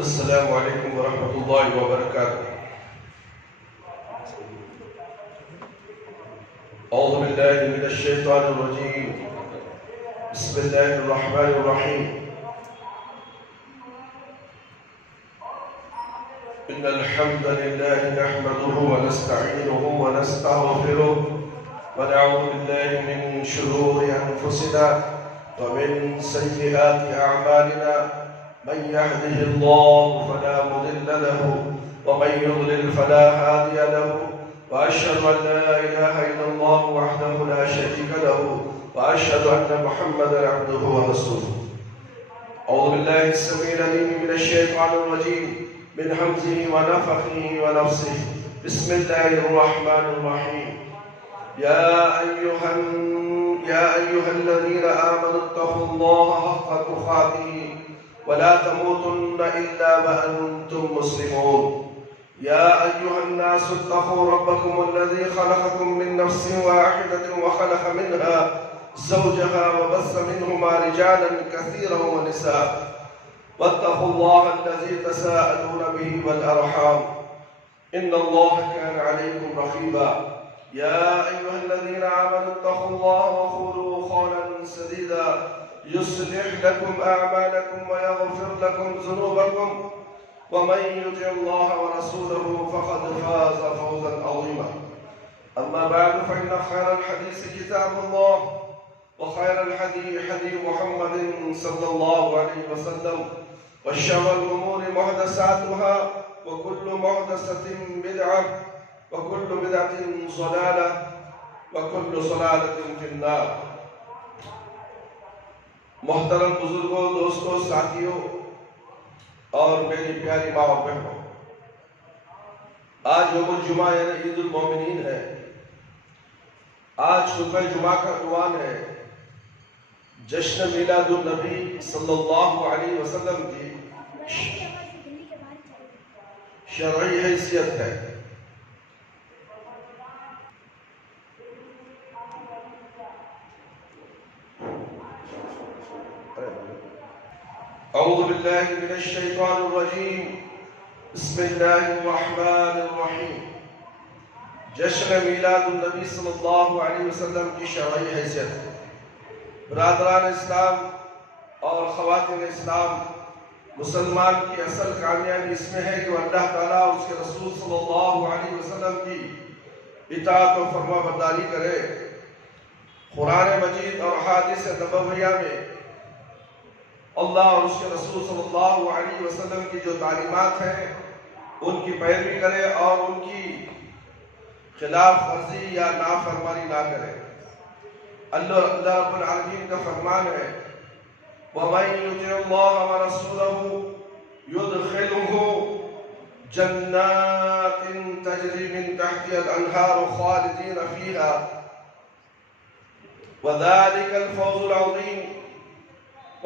السلام علیکم ورحمۃ اللہ وبرکاتہ۔ اعوذ باللہ من الشیطان الرجیم، بسم اللہ الرحمن الرحیم۔ ان الحمد للہ نحمده ونستعینه ونستغفره ونعوذ باللہ من شرور انفسنا ومن سیئات اعمالنا، من يهده الله فلا مضل له ومن يضلل فلا هادي له، وأشهد أن لا إله إلا الله وحده لا شريك له، وأشهد أن محمدا عبده ورسوله۔ أعوذ بالله السميع العليم من الشيطان الرجيم، من همزه ونفخه ونفسه، بسم الله الرحمن الرحيم۔ يا أيها الذين آمنوا اتقوا الله حق تقاته ولا تموتن إلا وأنتم مسلمون۔ يا أيها الناس اتقوا ربكم الذي خلقكم من نفس واحدة وخلق منها زوجها وبث منهما رجالا كثيرا ونساء، واتقوا الله الذي تساءلون به والأرحام إن الله كان عليكم رقيبا۔ يا أيها الذين آمنوا اتقوا الله وقولوا قولا سديدا يصلح لكم أعمالكم ويغفر لكم ذنوبكم، ومن يطع الله ورسوله فقد فاز فوزا عظيما۔ أما بعد فإن خير الحديث كتاب الله، وخير الهدي هدي محمد صلى الله عليه وسلم، وشر الأمور محدثاتها، وكل محدثة بدعة، وكل بدعة ضلالة، وكل ضلالة في النار۔ محترم بزرگوں، دوستوں، ساتھیوں اور میری پیاری ماں اور بہنوں، آج یوم الجمعہ یعنی عید المومنین ہے۔ آج خطبہ جمعہ کا عنوان ہے جشن میلاد النبی صلی اللہ علیہ وسلم کی شرعی حیثیت ہے۔ اعوذ باللہ من الشیطان الرجیم، بسم اللہ الرحمن الرحیم۔ جشن میلاد النبی صلی اللہ علیہ وسلم کی شرعی حیثیت۔ برادران اسلام اور خواتین اسلام، مسلمان کی اصل کامیابی اس میں ہے کہ وہ اللہ تعالیٰ اور اس کے رسول صلی اللہ علیہ وسلم کی اطاعت و فرما برداری کرے۔ قرآن مجید اور احادیث نبویہ میں اللہ اور اس کے رسول صلی اللہ علیہ وسلم کی جو تعلیمات ہیں ان کی پیروی کرے اور ان کی خلاف ورزی یا نافرمانی نہ کرے۔ اللہ رب العالمین کا فرمان ہے وَمَن يُطِعِ اللَّهَ وَرَسُولَهُ يُدْخِلْهُ جَنَّاتٍ تَجْرِي مِن تَحْتِهَا الْأَنْهَارُ خَالِدِينَ فِيهَا وَذَلِكَ الْفَوْزُ الْعَظِيمُ۔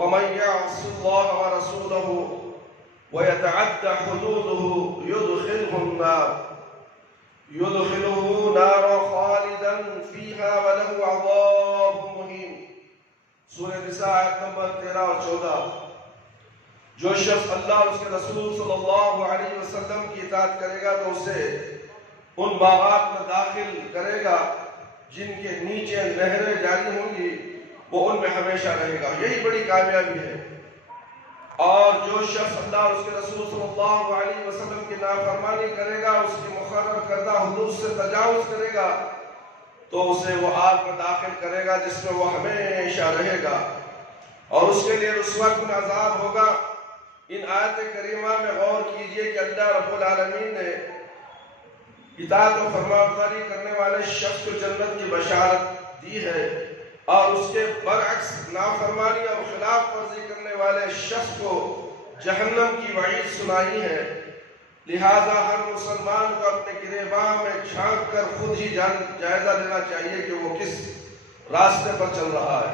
ومن يعص الله ورسوله ويتعدى حدوده يدخله نارا خالدا فيها وله عذاب مهين۔ سورہ نساء آیت نمبر 13 اور 14۔ جو شخص اللہ اور اس کے رسول صلی اللہ علیہ وسلم کی اطاعت کرے گا تو اسے ان باغات میں داخل کرے گا جن کے نیچے نہریں جاری ہوں گی، وہ ان میں ہمیشہ رہے گا۔ یہی بڑی کامیابی ہے۔ اور جو شخص اللہ اور اس کے رسول صلی اللہ علیہ وسلم کی نافرمانی کرے گا، اس کی مقرر کردہ حدود سے تجاوز کرے گا تو اسے وہ آگ میں داخل کرے گا جس میں وہ ہمیشہ رہے گا، اور اس کے لیے رسوا کن عذاب ہوگا۔ ان آیت کریمہ میں غور کیجئے کہ اللہ رب العالمین نے اطاعت و فرمانبرداری کرنے والے شخص کو جنت کی بشارت دی ہے، اور اس کے برعکس نافرمانی اور خلاف ورزی کرنے والے شخص کو جہنم کی وعید سنائی ہے۔ لہذا ہر مسلمان کو اپنے گریباں میں جھانک کر خود ہی جائزہ لینا چاہیے کہ وہ کس راستے پر چل رہا ہے۔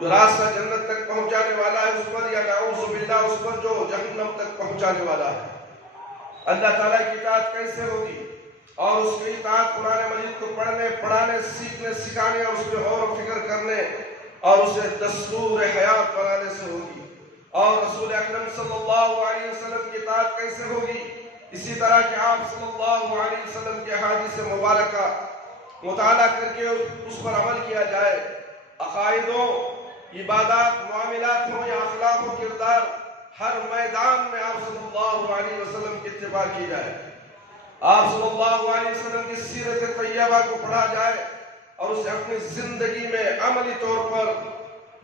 جو راستہ جنت تک پہنچانے والا ہے اس پر، یا نعوذ باللہ اس پر جو جہنم تک پہنچانے والا ہے۔ اللہ تعالیٰ کی اطاعت کیسے ہوگی؟ اور اس کی اطاعت قرآن مجید کو پڑھنے، پڑھانے، سیکھنے، سکھانے اور اس پہ غور و فکر کرنے اور اسے دستور حیات بنانے سے ہوگی۔ اور رسول اکرم صلی اللہ علیہ وسلم کی اطاعت کیسے ہوگی؟ اسی طرح کہ آپ صلی اللہ علیہ وسلم کے احادیث مبارکہ مطالعہ کر کے اس پر عمل کیا جائے، عقائد ہو، عبادات، معاملات ہوں یا اخلاق و کردار، ہر میدان میں آپ صلی اللہ علیہ وسلم کی اتباع کی جائے، آپ صلی اللہ علیہ وسلم کی سیرت طیبہ کو پڑھا جائے اور اسے اپنی زندگی میں عملی طور پر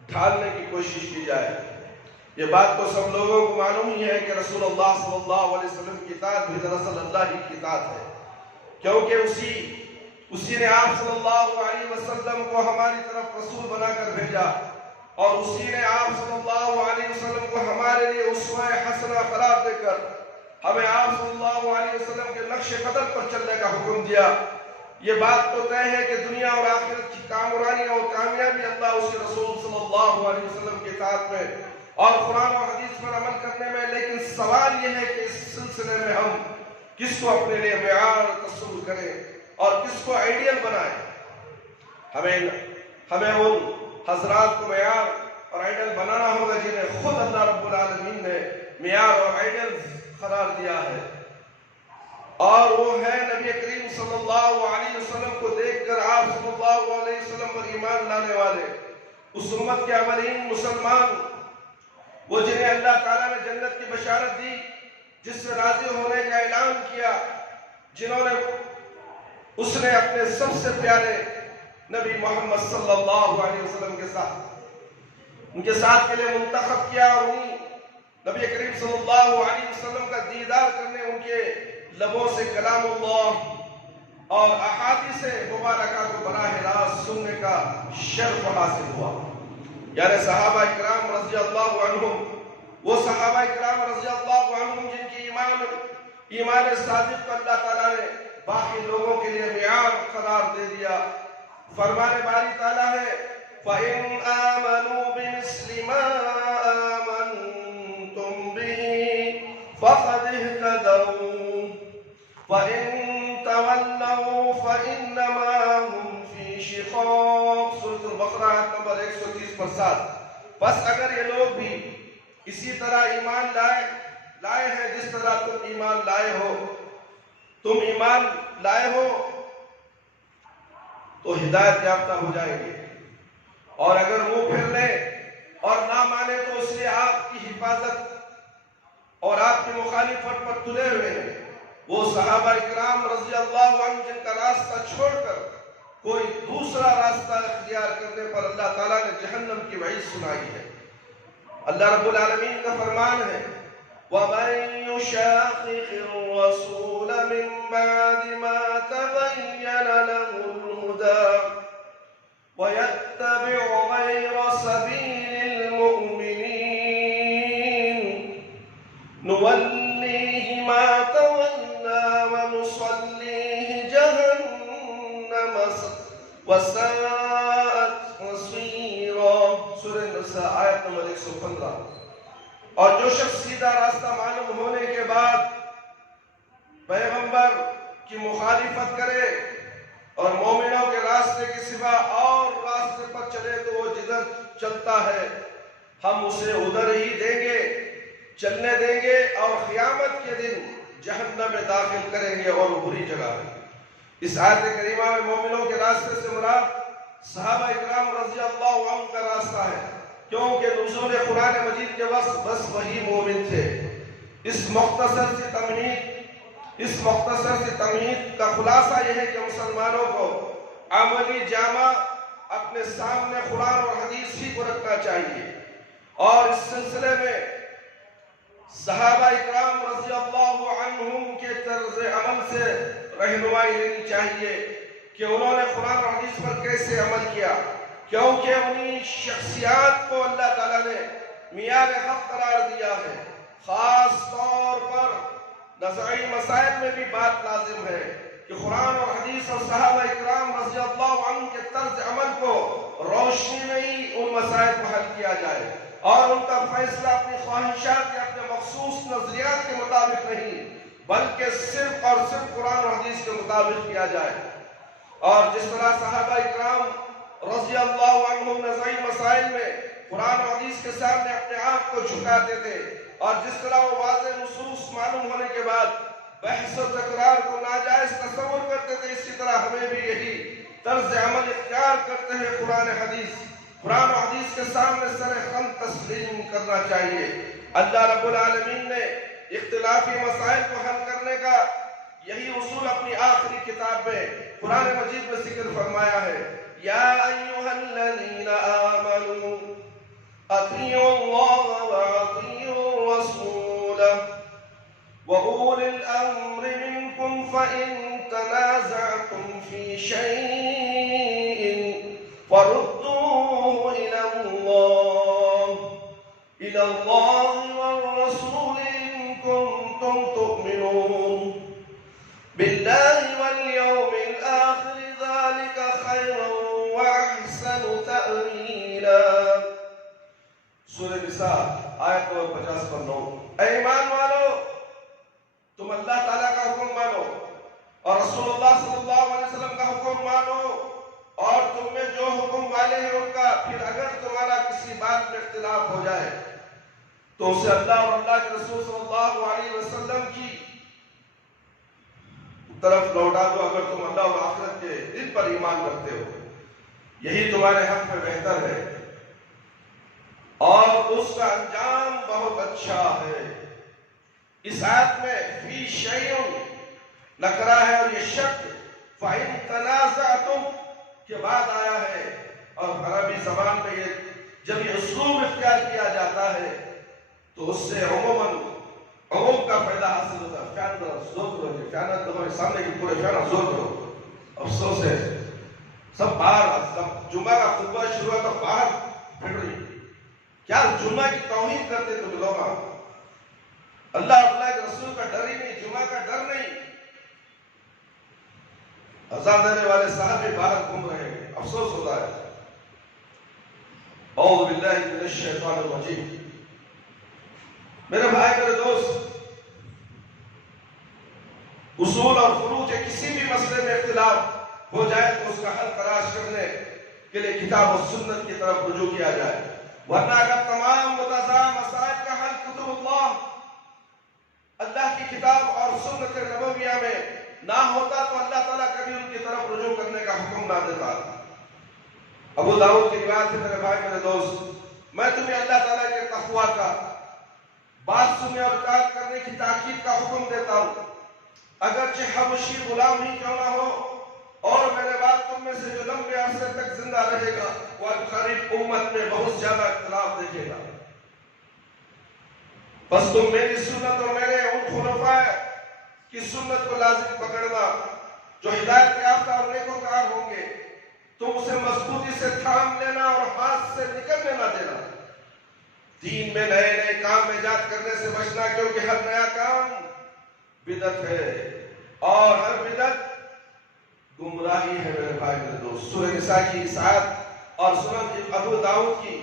ڈھالنے کی کوشش کی جائے۔ یہ بات تو سب لوگوں کو معلوم ہی ہے کہ رسول اللہ صلی اللہ علیہ وسلم کی اطاعت بھی دراصل اللہ ہی کی اطاعت ہے، کیونکہ اسی نے آپ صلی اللہ علیہ وسلم کو ہماری طرف رسول بنا کر بھیجا، اور اسی نے آپ صلی اللہ علیہ وسلم کو ہمارے لیے اسوہ حسنہ قرار دے کر ہمیں آپ صلی اللہ علیہ وسلم کے نقش قدم پر چلنے کا حکم دیا۔ یہ بات تو طے ہے کہ دنیا اور آخرت کی کامرانی اور کامیابی اللہ اس کے رسول صلی اللہ علیہ وسلم کی اطاعت میں اور قرآن و حدیث پر عمل کرنے میں، لیکن سوال یہ ہے کہ اس سلسلے میں ہم کس کو اپنے لیے معیار تصور کریں اور کس کو آئیڈیل بنائیں۔ ہمیں ان حضرات کو معیار اور آئیڈیل بنانا ہوگا جنہیں خود اللہ رب العالمین نے معیار اور آئیڈیل قرار دیا ہے، اور وہ ہے نبی کریم صلی اللہ علیہ وسلم کو دیکھ کر آپ صلی اللہ علیہ وسلم پر ایمان لانے والے اس امت کے اولین مسلمان، وہ جنہیں اللہ تعالیٰ نے جنت کی بشارت دی، جس سے راضی ہونے کا اعلان کیا، جنہوں نے اس نے اپنے سب سے پیارے نبی محمد صلی اللہ علیہ وسلم ان کے ساتھ کے لیے منتخب کیا، اور انہیں نبی کریم صلی اللہ علیہ وسلم کا دیدار کرنے، ان کے لبوں سے کلام اللہ اور احادیث مبارکہ کو براہ راست سننے کا شرف حاصل ہوا۔ یعنی صحابہ اکرام رضی اللہ عنہم، وہ صحابہ اکرام رضی اللہ عنہم جن کی ایمان صادق کو اللہ تعالیٰ نے باقی لوگوں کے لیے معیار قرار دے دیا۔ فرمان باری تعالیٰ ہے فَإِنْ آمَنُوا بِمِثْلِ مَا آمَنْتُمْ بِهِ فَقَدِ اهْتَدَوْا وَإِن تَوَلَّوْا فَإِنَّمَا هُمْ فِي شِقَاقٍ۔ سورۃ البقرہ آیت نمبر 130 بس اگر یہ لوگ بھی اسی طرح ایمان لائے ہیں جس طرح تم ایمان لائے ہو تو ہدایت یافتہ ہو جائیں گے، اور اگر منہ پھیر لیں اور نہ مانے تو اس لیے آپ کی حفاظت اور آپ کی مخالفت پر تلے ہوئے ہیں وہ صحابہ اکرام رضی اللہ عنہ جن کا راستہ چھوڑ کر کوئی دوسرا راستہ اختیار کرنے پر اللہ تعالیٰ نے جہنم کی وعید سنائی ہے۔ اللہ رب العالمین کا فرمان ہے وَمَن يُشَاقِقِ الرَّسُولَ مِن بَعْدِ مَا تَبَيَّنَ لَهُ الْهُدَىٰ وَيَتَّبِعْ غَيْرَ سَبِيلِ الْمُؤْمِنِينَ نُوَلِّهِ مَا تَوَلَّىٰ وَنُصَلِّيهِ جَهَنَّمَ وَسَاءَتْ مَصِيرًا۔ سورہ نساء آیت نمبر 115۔ اور جو شخص سیدھا راستہ معلوم ہونے کے بعد پیغمبر کی مخالفت کرے اور مومنوں کے راستے کے سوا اور راستے پر چلے تو وہ جدھر چلتا ہے ہم اسے ادھر ہی چلنے دیں گے اور قیامت کے دن جہنم میں داخل کریں گے، اور وہ بری جگہ ہے۔ اس آیت کریمہ میں مومنوں کے راستے سے مراد صحابہ اکرام رضی اللہ عنہ کا راستہ ہے، کیونکہ نزول قرآن مجید کے وقت بس وہی مومن تھے۔ اس مختصر سی تمہید کا خلاصہ یہ ہے کہ مسلمانوں کو عملی جامع اپنے سامنے قرآن اور حدیث ہی کو رکھنا چاہیے، اور اس سلسلے میں صحابہ اکرام رضی اللہ عنہم کے طرز عمل سے رہنمائی لینی چاہیے کہ انہوں نے قرآن اور حدیث پر کیسے عمل کیا، کیونکہ انہی شخصیات کو اللہ تعالیٰ نے معیار حق قرار دیا ہے۔ خاص طور پر نزعی مسائل میں بھی بات لازم ہے کہ قرآن اور حدیث اور صحابہ اکرام رضی اللہ عنہ کے طرز عمل کو روشنی میں ہی ان مسائل کو حل کیا جائے، اور ان کا فیصلہ اپنی خواہشات یا اپنے مخصوص نظریات کے مطابق نہیں بلکہ صرف اور صرف قرآن اور حدیث کے مطابق کیا جائے۔ اور جس طرح صحابہ اکرام رضی اللہ عنہم نزعی مسائل میں قرآن و حدیث کے سامنے اپنے آپ کو جھکاتے تھے، اور جس طرح وہ واضح نصوص معلوم بیانات بحث و تکرار کو ناجائز تصور کرتے تھے، اسی طرح ہمیں بھی یہی طرز عمل اختیار کرتے ہیں قرآن و حدیث کے سامنے سر خم تسلیم کرنا چاہیے۔ اللہ رب العالمین نے اختلافی مسائل کو حل کرنے کا یہی اصول اپنی آخری کتاب میں قرآن مجید میں ذکر فرمایا ہے، یا ایھا الذین آمنوا اطیعوا اللہ واطیعوا الرسول وأولي الأمر منكم فإن تنازعتم في شيء فردوه إلى الله والرسول إن كنتم تؤمنون بالله واليوم الآخر ذلك خير وأحسن تأويلا۔ سورہ نساء آیت نمبر 50 پر 9۔ اے ایمان والو، تم اللہ تعالیٰ کا حکم مانو اور رسول اللہ صلی اللہ علیہ وسلم کا حکم مانو، اور تم میں جو حکم والے ہیں ان کا، پھر اگر تمہارا کسی بات میں اختلاف ہو جائے تو اسے اللہ اور اللہ کے رسول صلی اللہ علیہ وسلم کی طرف لوٹا دو، اگر تم اللہ اور آخرت کے دن پر ایمان رکھتے ہو، یہی تمہارے حق میں بہتر ہے اور اس کا انجام بہت اچھا ہے۔ اس آیت میں فی شیء نکرہ ہے اور یہ شک فَإِن تَنَازَعْتُمْ کے بعد آیا ہے، اور عربی زبان میں جب یہ اسلوب اختیار کیا جاتا ہے تو اس سے عموماً عموم کا فائدہ حاصل ہوتا ہے۔ فیان ذرا زور کرو، فیانت تمہارے سامنے کی پورے فیانت زور کرو۔ افسوس ہے سب باہر، جب جمعہ کا خطبہ شروع ہے تو باہر پھر رہی، کیا جمعہ کی توہین کرتے تم لوگ؟ اللہ اور اللہ کے رسول کا ڈر ہی نہیں، جمعہ کا ڈر نہیں۔ اذان دینے والے صاحب بھی باہر گھوم رہے ہیں، افسوس ہوتا ہے۔ اعوذ باللہ من الشیطان الرجیم۔ میرے بھائی میرے دوست، اصول اور فروع کے کسی بھی مسئلے میں اختلاف ہو جائے تو اس کا حل تلاش کرنے کے لیے کتاب و سنت کی طرف رجوع کیا جائے، ورنہ اگر تمام متضاد مسائل کا حل کتب اللہ کی کتاب اور سنت نبویہ میں نہ ہوتا تو اللہ تعالیٰ کبھی ان کی طرف رجوع کرنے کا حکم نہ دیتا۔ ابو داؤد کی روایت سے میرے بھائی میرے دوست، میں تمہیں اللہ تعالیٰ کے تقویٰ کا، بات سننے اور اطاعت کرنے کی تاکید کا حکم دیتا ہوں، اگرچہ حبشی غلام ہی کیوں نہ ہو، اور میرے بعد تم میں سے جو لمبے عرصے تک زندہ رہے گا وہ قریب امت میں بہت زیادہ اختلاف دیکھے گا۔ بس تم میری سنت اور میرے ان خلفاء کی سنت کو لازم پکڑنا جو ہدایت یافتہ اور نیکوکار ہوں گے، تم اسے مضبوطی سے تھام لینا اور ہاتھ سے نکلنے نہ دینا۔ دین میں نئے نئے کام ایجاد کرنے سے بچنا، کیونکہ ہر نیا کام بدعت ہے اور ہر بدعت گمراہی ہے۔ میرے بھائی میرے دوست، سورہ نساء کی اس آیت اور سنن ابو داؤد کی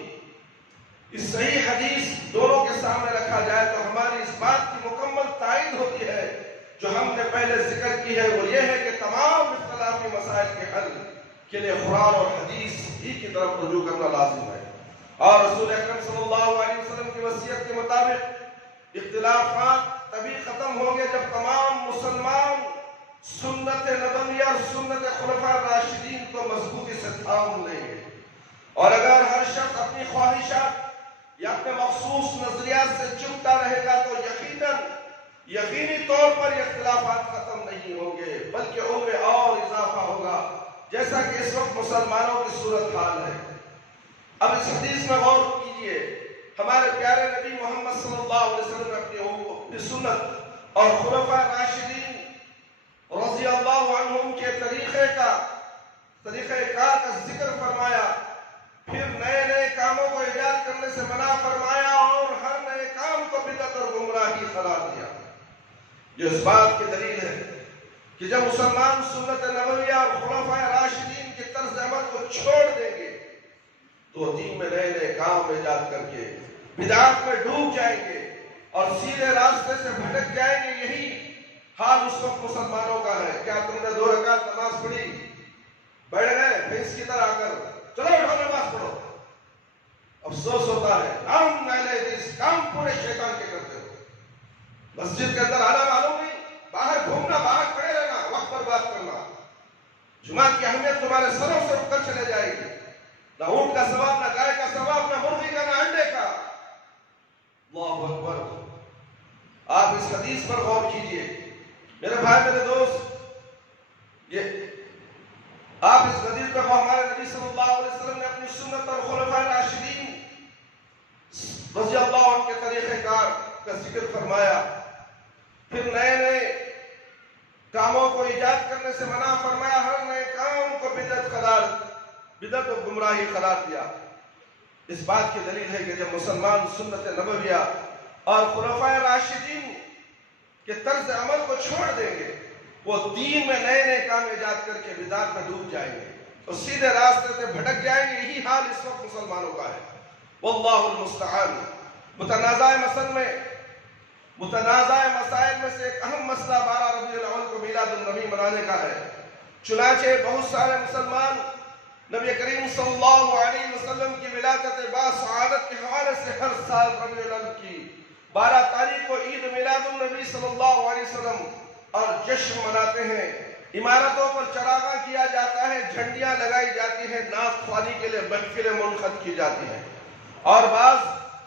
اس صحیح حدیث دونوں کے سامنے رکھا جائے تو ہماری اس بات کی مکمل تائید ہوتی ہے جو ہم نے پہلے ذکر کی ہے، وہ یہ ہے کہ تمام اختلافی مسائل کے حل کے لیے قرآن اور حدیث ہی کی طرف رجوع کرنا لازم ہے۔ اور رسول اکرم صلی اللہ علیہ وسلم کی وصیت کے مطابق اختلافات تبھی ختم ہوں گے جب تمام مسلمان سنت نبویہ اور سنت خلفاء راشدین کو مضبوطی سے تھام لیں گے، اور اگر ہر شخص اپنی خواہشات یا اپنے مخصوص نظریات سے چمٹا رہے گا تو یقینی طور پر یہ اختلافات ختم نہیں ہوں گے بلکہ ان میں اور اضافہ ہوگا، جیسا کہ اس وقت مسلمانوں کی صورتحال ہے۔ اب اس حدیث میں غور کیجئے، ہمارے پیارے نبی محمد صلی اللہ علیہ وسلم نے اپنی سنت اور خلفاء راشدین رضی اللہ عنہم کے طریقہ کار کا ذکر فرمایا، پھر نئے نئے کاموں کو ایجاد کرنے سے منع فرمایا اور ہر نئے کام کو بدعت اور گمراہی قرار دیا۔ جو اس بات کی دلیل ہے کہ جب مسلمان سنت نبویہ اور خلفاء راشدین کے طرز عمل کو چھوڑ دیں گے تو دین میں نئے نئے کام ایجاد کر کے بدعات میں ڈوب جائیں گے اور سیدھے راستے سے بھٹک جائیں گے۔ یہی حال اس وقت مسلمانوں کا ہے۔ کیا تم نے 2 رکعت نماز پڑھی، بیٹھ گئے بھینس کی طرح آ کر، چلو اٹھو نماز پڑھو؟ افسوس ہوتا ہے، کام پورے شیطان کے کرتے ہو۔ مسجد کے اندر آنا معلوم نہیں جمعہ کی اہمیت تمہارے سروں سے اٹھ کر چلے جائے گی. نہ اونٹ کا ثواب، نہ گائے کا ثواب، نہ مرغی کا، نہ انڈے کا. اللہ اکبر. آپ اس حدیث پر غور کیجئے میرے بھائی، میرے دوست. یہ آپ اس حدیث پر ہمارے نبی صلی اللہ علیہ وسلم نے اپنی سنت اور خلفائے راشدین رضی اللہ عنہ کے طریقہ کار کا ذکر فرمایا. پھر نئے نئے کاموں کو ایجاد کرنے سے منع فرمایا. ہر نئے کام کو بدعت و گمراہی قرار دیا. اس بات کی دلیل ہے کہ جب مسلمان سنت نبویہ اور خلفائے راشدین کے طرز عمل کو چھوڑ دیں گے، وہ دین میں نئے نئے کام ایجاد کر کے بدعت میں ڈوب جائیں گے اور سیدھے راستے سے بھٹک جائیں گے. یہی حال اس وقت مسلمانوں کا ہے. واللہ المستعان. متنازع مسائل میں سے ایک اہم مسئلہ 12 ربیع الاول کو میلاد النبی منانے کا ہے. چنانچہ بہت سارے مسلمان نبی کریم صلی اللہ علیہ وسلم کی ولادت باسعادت کے حوالے سے ہر سال ربیع الاول کی 12 تاریخ کو عید میلاد النبی صلی اللہ علیہ وسلم اور جشن مناتے ہیں. عمارتوں پر چراغاں کیا جاتا ہے، جھنڈیاں لگائی جاتی ہیں، نعت خوانی کے لیے محفلیں منعقد کی جاتی ہیں اور بعض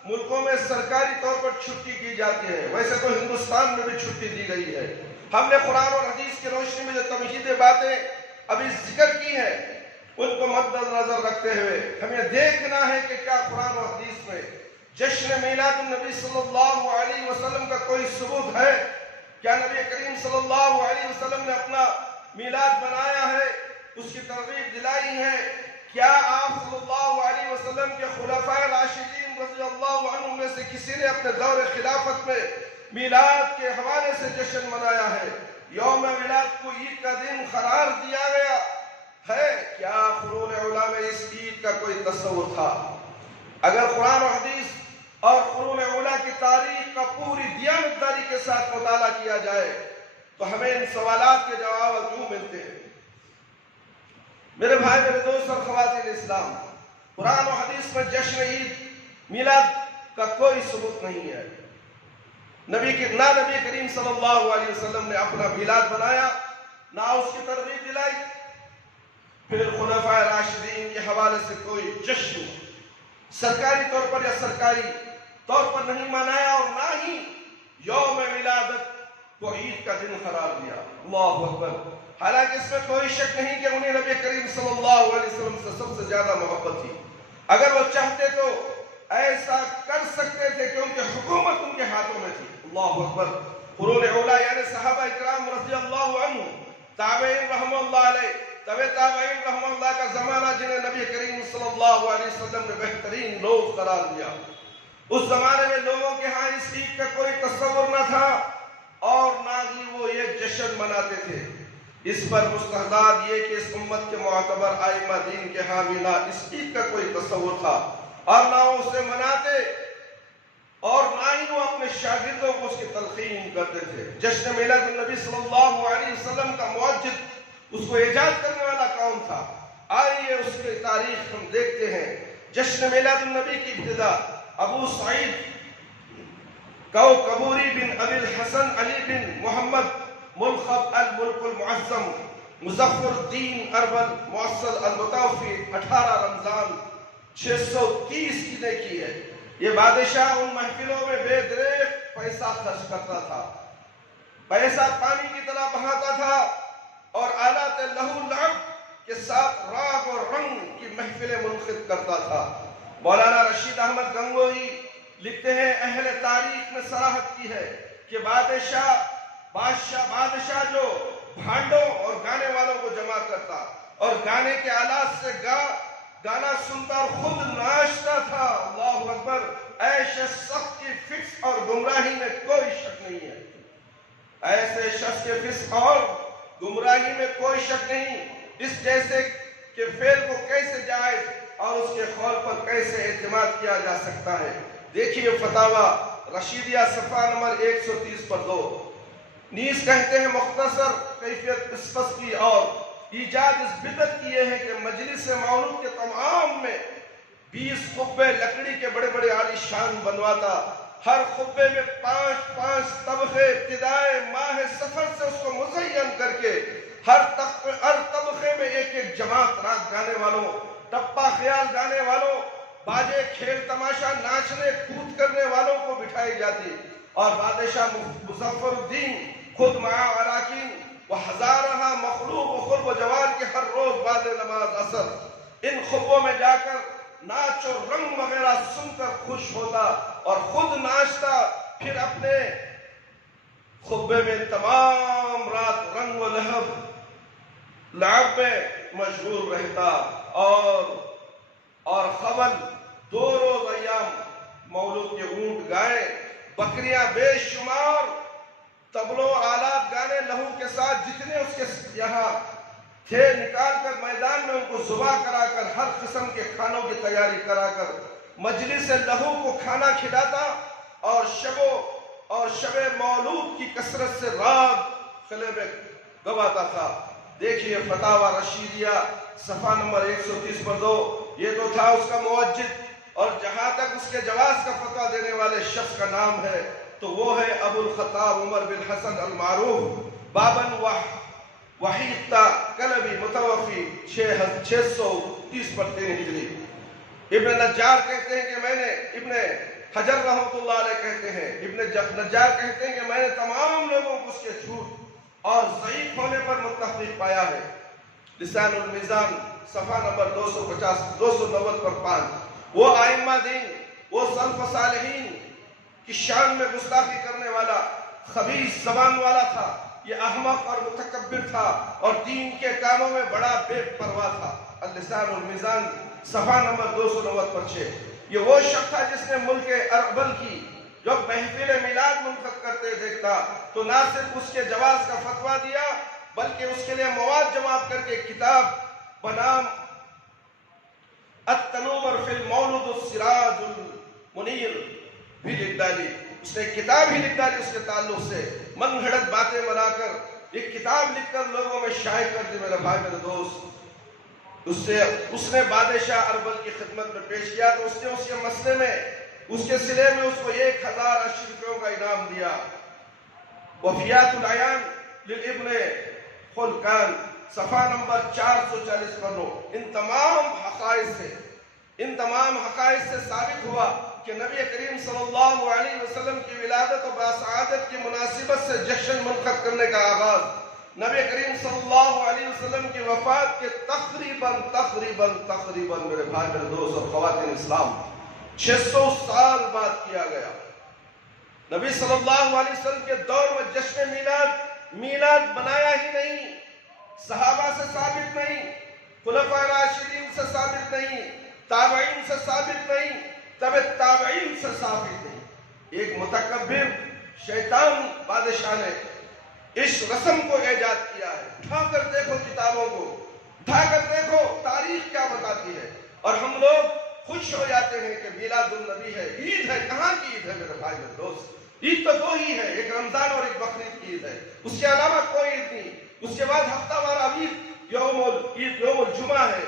ملکوں میں سرکاری طور پر چھٹی کی جاتی ہے. ویسے تو ہندوستان میں بھی چھٹی دی گئی ہے. ہم نے قرآن اور حدیث کی روشنی میں جو توحیدی باتیں ابھی ذکر کی ہیں ان کو مد نظر رکھتے ہوئے ہمیں دیکھنا ہے کہ کیا قرآن اور حدیث میں جشن میلاد النبی صلی اللہ علیہ وسلم کا کوئی ثبوت ہے. کیا نبی کریم صلی اللہ علیہ وسلم نے اپنا میلاد بنایا ہے، اس کی ترغیب دلائی ہے؟ کیا آپ صلی اللہ علیہ وسلم کے خلفائے راشدین رضی اللہ عنہ میں سے کسی نے اپنے دور خلافت میں میلاد کے حوالے سے جشن منایا ہے؟ یوم میلاد کو عید کا دن قرار دیا گیا ہے. کیا قرون اولیٰ میں اس عید کا کوئی تصور تھا؟ اگر قرآن و حدیث اور قرون اولیٰ کی تاریخ کا پوری دیانتداری کے ساتھ مطالعہ کیا جائے تو ہمیں ان سوالات کے جواب کیوں ملتے ہیں؟ میرے بھائی، میرے دوست اور خواتین اسلام، قرآن و حدیث میں جشن عید میلاد کا کوئی ثبوت نہیں ہے. نہ نبی کریم صلی اللہ علیہ وسلم نے اپنا میلاد بنایا، نہ اس کی ترغیب دلائی. پھر خلفائے راشدین کے حوالے سے کوئی جشن سرکاری طور پر یا سرکاری طور پر نہیں منایا اور نہ ہی یوم ولادت کو عید کا دن قرار دیا. اللہ اکبر. حالانکہ اس میں کوئی شک نہیں کہ انہیں نبی کریم صلی اللہ علیہ وسلم سے سب سے زیادہ محبت تھی. اگر وہ چاہتے تو ایسا کر سکتے تھے کیونکہ حکومت ان کے ہاتھوں میں تھی. اللہ اکبر. قرون اولیٰ یعنی صحابہ اکرام رضی اللہ عنہ، تابعین رحمہ اللہ علیہ، تابعین رحمہ اللہ کا زمانہ جنہیں نبی کریم صلی اللہ علیہ وسلم نے بہترین لوگ قرار دیا. اس زمانے میں لوگوں کے ہاں اس عید کا کوئی تصور نہ تھا اور نہ ہی وہ یہ جشن مناتے تھے. اس پر مستحضات یہ کہ اس امت کے معتبر ائمہ دین کے ہاں بھی نہ اس عید کا کوئی تصور تھا اور نہ وہ اسے مناتے اور نہ ہی وہ اپنے شاگردوں کو اس کی تلقین کرتے تھے. جشن میلاد النبی صلی اللہ علیہ وسلم کا موجد، اس کو ایجاد کرنے والا کون تھا؟ آئیے اس کی تاریخ ہم دیکھتے ہیں. جشن میلاد النبی کی ابتدا ابو سعید کوکبوری بن ابی الحسن علی بن محمد ملخب الملک المعظم مظفر الدین اربل موصل المتوفی 18 رمضان 630 کی نے کی ہے. یہ بادشاہ ان محفلوں میں بے دریغ پیسہ خرچ کرتا تھا، پیسہ پانی کی طرح بہاتا تھا اور آلات لہو لعب کے ساتھ راگ اور رنگ کی محفلیں منعقد کرتا تھا. مولانا رشید احمد گنگوہی لکھتے ہیں اہل تاریخ نے صراحت کی ہے کہ بادشاہ جو بھانڈوں اور گانے والوں کو جمع کرتا اور گانے کے آلات سے گانا سنتا اور خود ناچتا تھا. اللہ اکبر. ایسے شخص کی فسق اور گمراہی میں کوئی شک نہیں ہے. ایسے شخص کے فسق اور گمراہی میں کوئی شک نہیں. اس جیسے کہ فعل کو کیسے جائز اور اس کے قول پر کیسے اعتماد کیا جا سکتا ہے. دیکھیے فتاوی رشیدیہ صفحہ نمبر 130 پر 2. نیز کہتے ہیں مختصر کیفیت اس فسق کی اور ایجاد اس بدعت کی یہ ہے کہ مجلس مولود کے تمام میں 20 خطبے لکڑی کے بڑے بڑے عالی شان بنواتا. ہر خطبے میں 5 طبقے ابتدائے ماہ سفر سے اس کو مزین کر کے ہر طبقے میں ایک ایک جماعت راگ گانے والوں، ٹپا خیال گانے والوں، باجے کھیل تماشا ناچنے کود کرنے والوں کو بٹھائی جاتی، اور بادشاہ مظفر الدین خود مع اراکین و ہزارہ مخلوق و خلب و جوار کے ہر روز بعد نماز عصر ان خطبوں میں جا کر ناچ اور رنگ وغیرہ سن کر خوش ہوتا اور خود ناچتا، پھر اپنے خطبے میں تمام رات رنگ و لعب میں مشغول رہتا، اور خبل 2 روز ایام مولود کے اونٹ گائے، بکریاں بے شمار، طبلوں آلات گانے لہو کے ساتھ جتنے اس کے یہاں تھے نکال کر میدان میں ان کو ذبح کرا کر ہر قسم کے کھانوں کی تیاری کرا کر مجلس لہو کو کھانا کھلاتا، اور شب مولود کی کثرت سے راگ قلعے میں گواتا تھا۔ دیکھیے فتاوی رشیدیہ صفحہ نمبر 130 پر 2، یہ تو تھا اس کا موجد، اور جہاں تک اس کے جواز کا فتویٰ دینے والے شخص کا نام ہے تو وہ ہے ابو الخطاب عمر بن حسن المعروف بابن وحیدہ کلبی، متوفی 630 پر 3 ہجری۔ ابن نجار کہتے ہیں کہ میں نے، ابن حجر رحمۃ اللہ علیہ کہتے ہیں، ابن نجار کہتے ہیں کہ میں نے تمام لوگوں کو اس کے جھوٹ اور ضعیف ہونے پر متفق پایا ہے۔ لسان المیزان صفحہ نمبر 290 پر 5۔ وہ ائمہ دین، وہ سلف صالحین کی شان میں گستاخی کرنے والا خبیث زبان والا تھا، یہ احمق اور متکبر تھا، اور دین کے کاموں میں بڑا بے پرواہ تھا۔ اللسان المیزان صفحہ نمبر 290 پر 6۔ یہ وہ شخص تھا جس نے ملک اربل کی جب محفل میلاد منعقد کرتے دیکھتا تو نہ صرف اس کے جواز کا فتویٰ دیا بلکہ اس کے لیے مواد جمع کر کے کتاب بنام التنور فی المولد السراج المنیر بھی لکھ ڈالی۔ اس نے کتاب ہی لکھ ڈالی اس کے تعلق سے، من گھڑت باتیں بنا کر ایک کتاب لکھ کر لوگوں میں شائع کر دی۔ میرے بھائی میرے دوست، اس نے بادشاہ اربل کی خدمت میں پیش کیا تو اس نے اس کے مسئلے میں، اس کے سلے میں اس کو 1000 اشرفیوں کا انعام دیا۔ وفیات العیان للابن خلقان صفحہ نمبر 440 پر 9۔ ان تمام حقائق سے ثابت ہوا کہ نبی کریم صلی اللہ علیہ وسلم کی ولادت و باسعادت کی مناسبت سے جشن منعقد کرنے کا آغاز نبی کریم صلی اللہ علیہ وسلم کی وفات کے تقریباً میرے بھائی میرے دوست اور خواتین اسلام 600 سال بعد کیا گیا۔ نبی صلی اللہ علیہ وسلم کے دور میں جشن میلاد بنایا ہی نہیں، صحابہ سے ثابت نہیں، خلفائے راشدین سے ثابت نہیں، تابعین سے ثابت نہیں، تبع تابعین سے ثابت نہیں۔ ایک متکبر شیطان بادشاہ نے اس رسم کو ایجاد کیا ہے۔ اٹھا کر دیکھو کتابوں کو، اٹھا کر دیکھو تاریخ کیا بتاتی ہے، اور ہم لوگ خوش ہو جاتے ہیں کہ میلاد النبی ہے، عید ہے۔ کہاں کی عید ہے میرے بھائی میرے دوست؟ عید تو 2 ہی ہے، ایک رمضان اور ایک بقرعید کی عید ہے، اس کے علاوہ کوئی عید نہیں۔ اس کے بعد ہفتہ وار عید یوم الجمعہ ہے،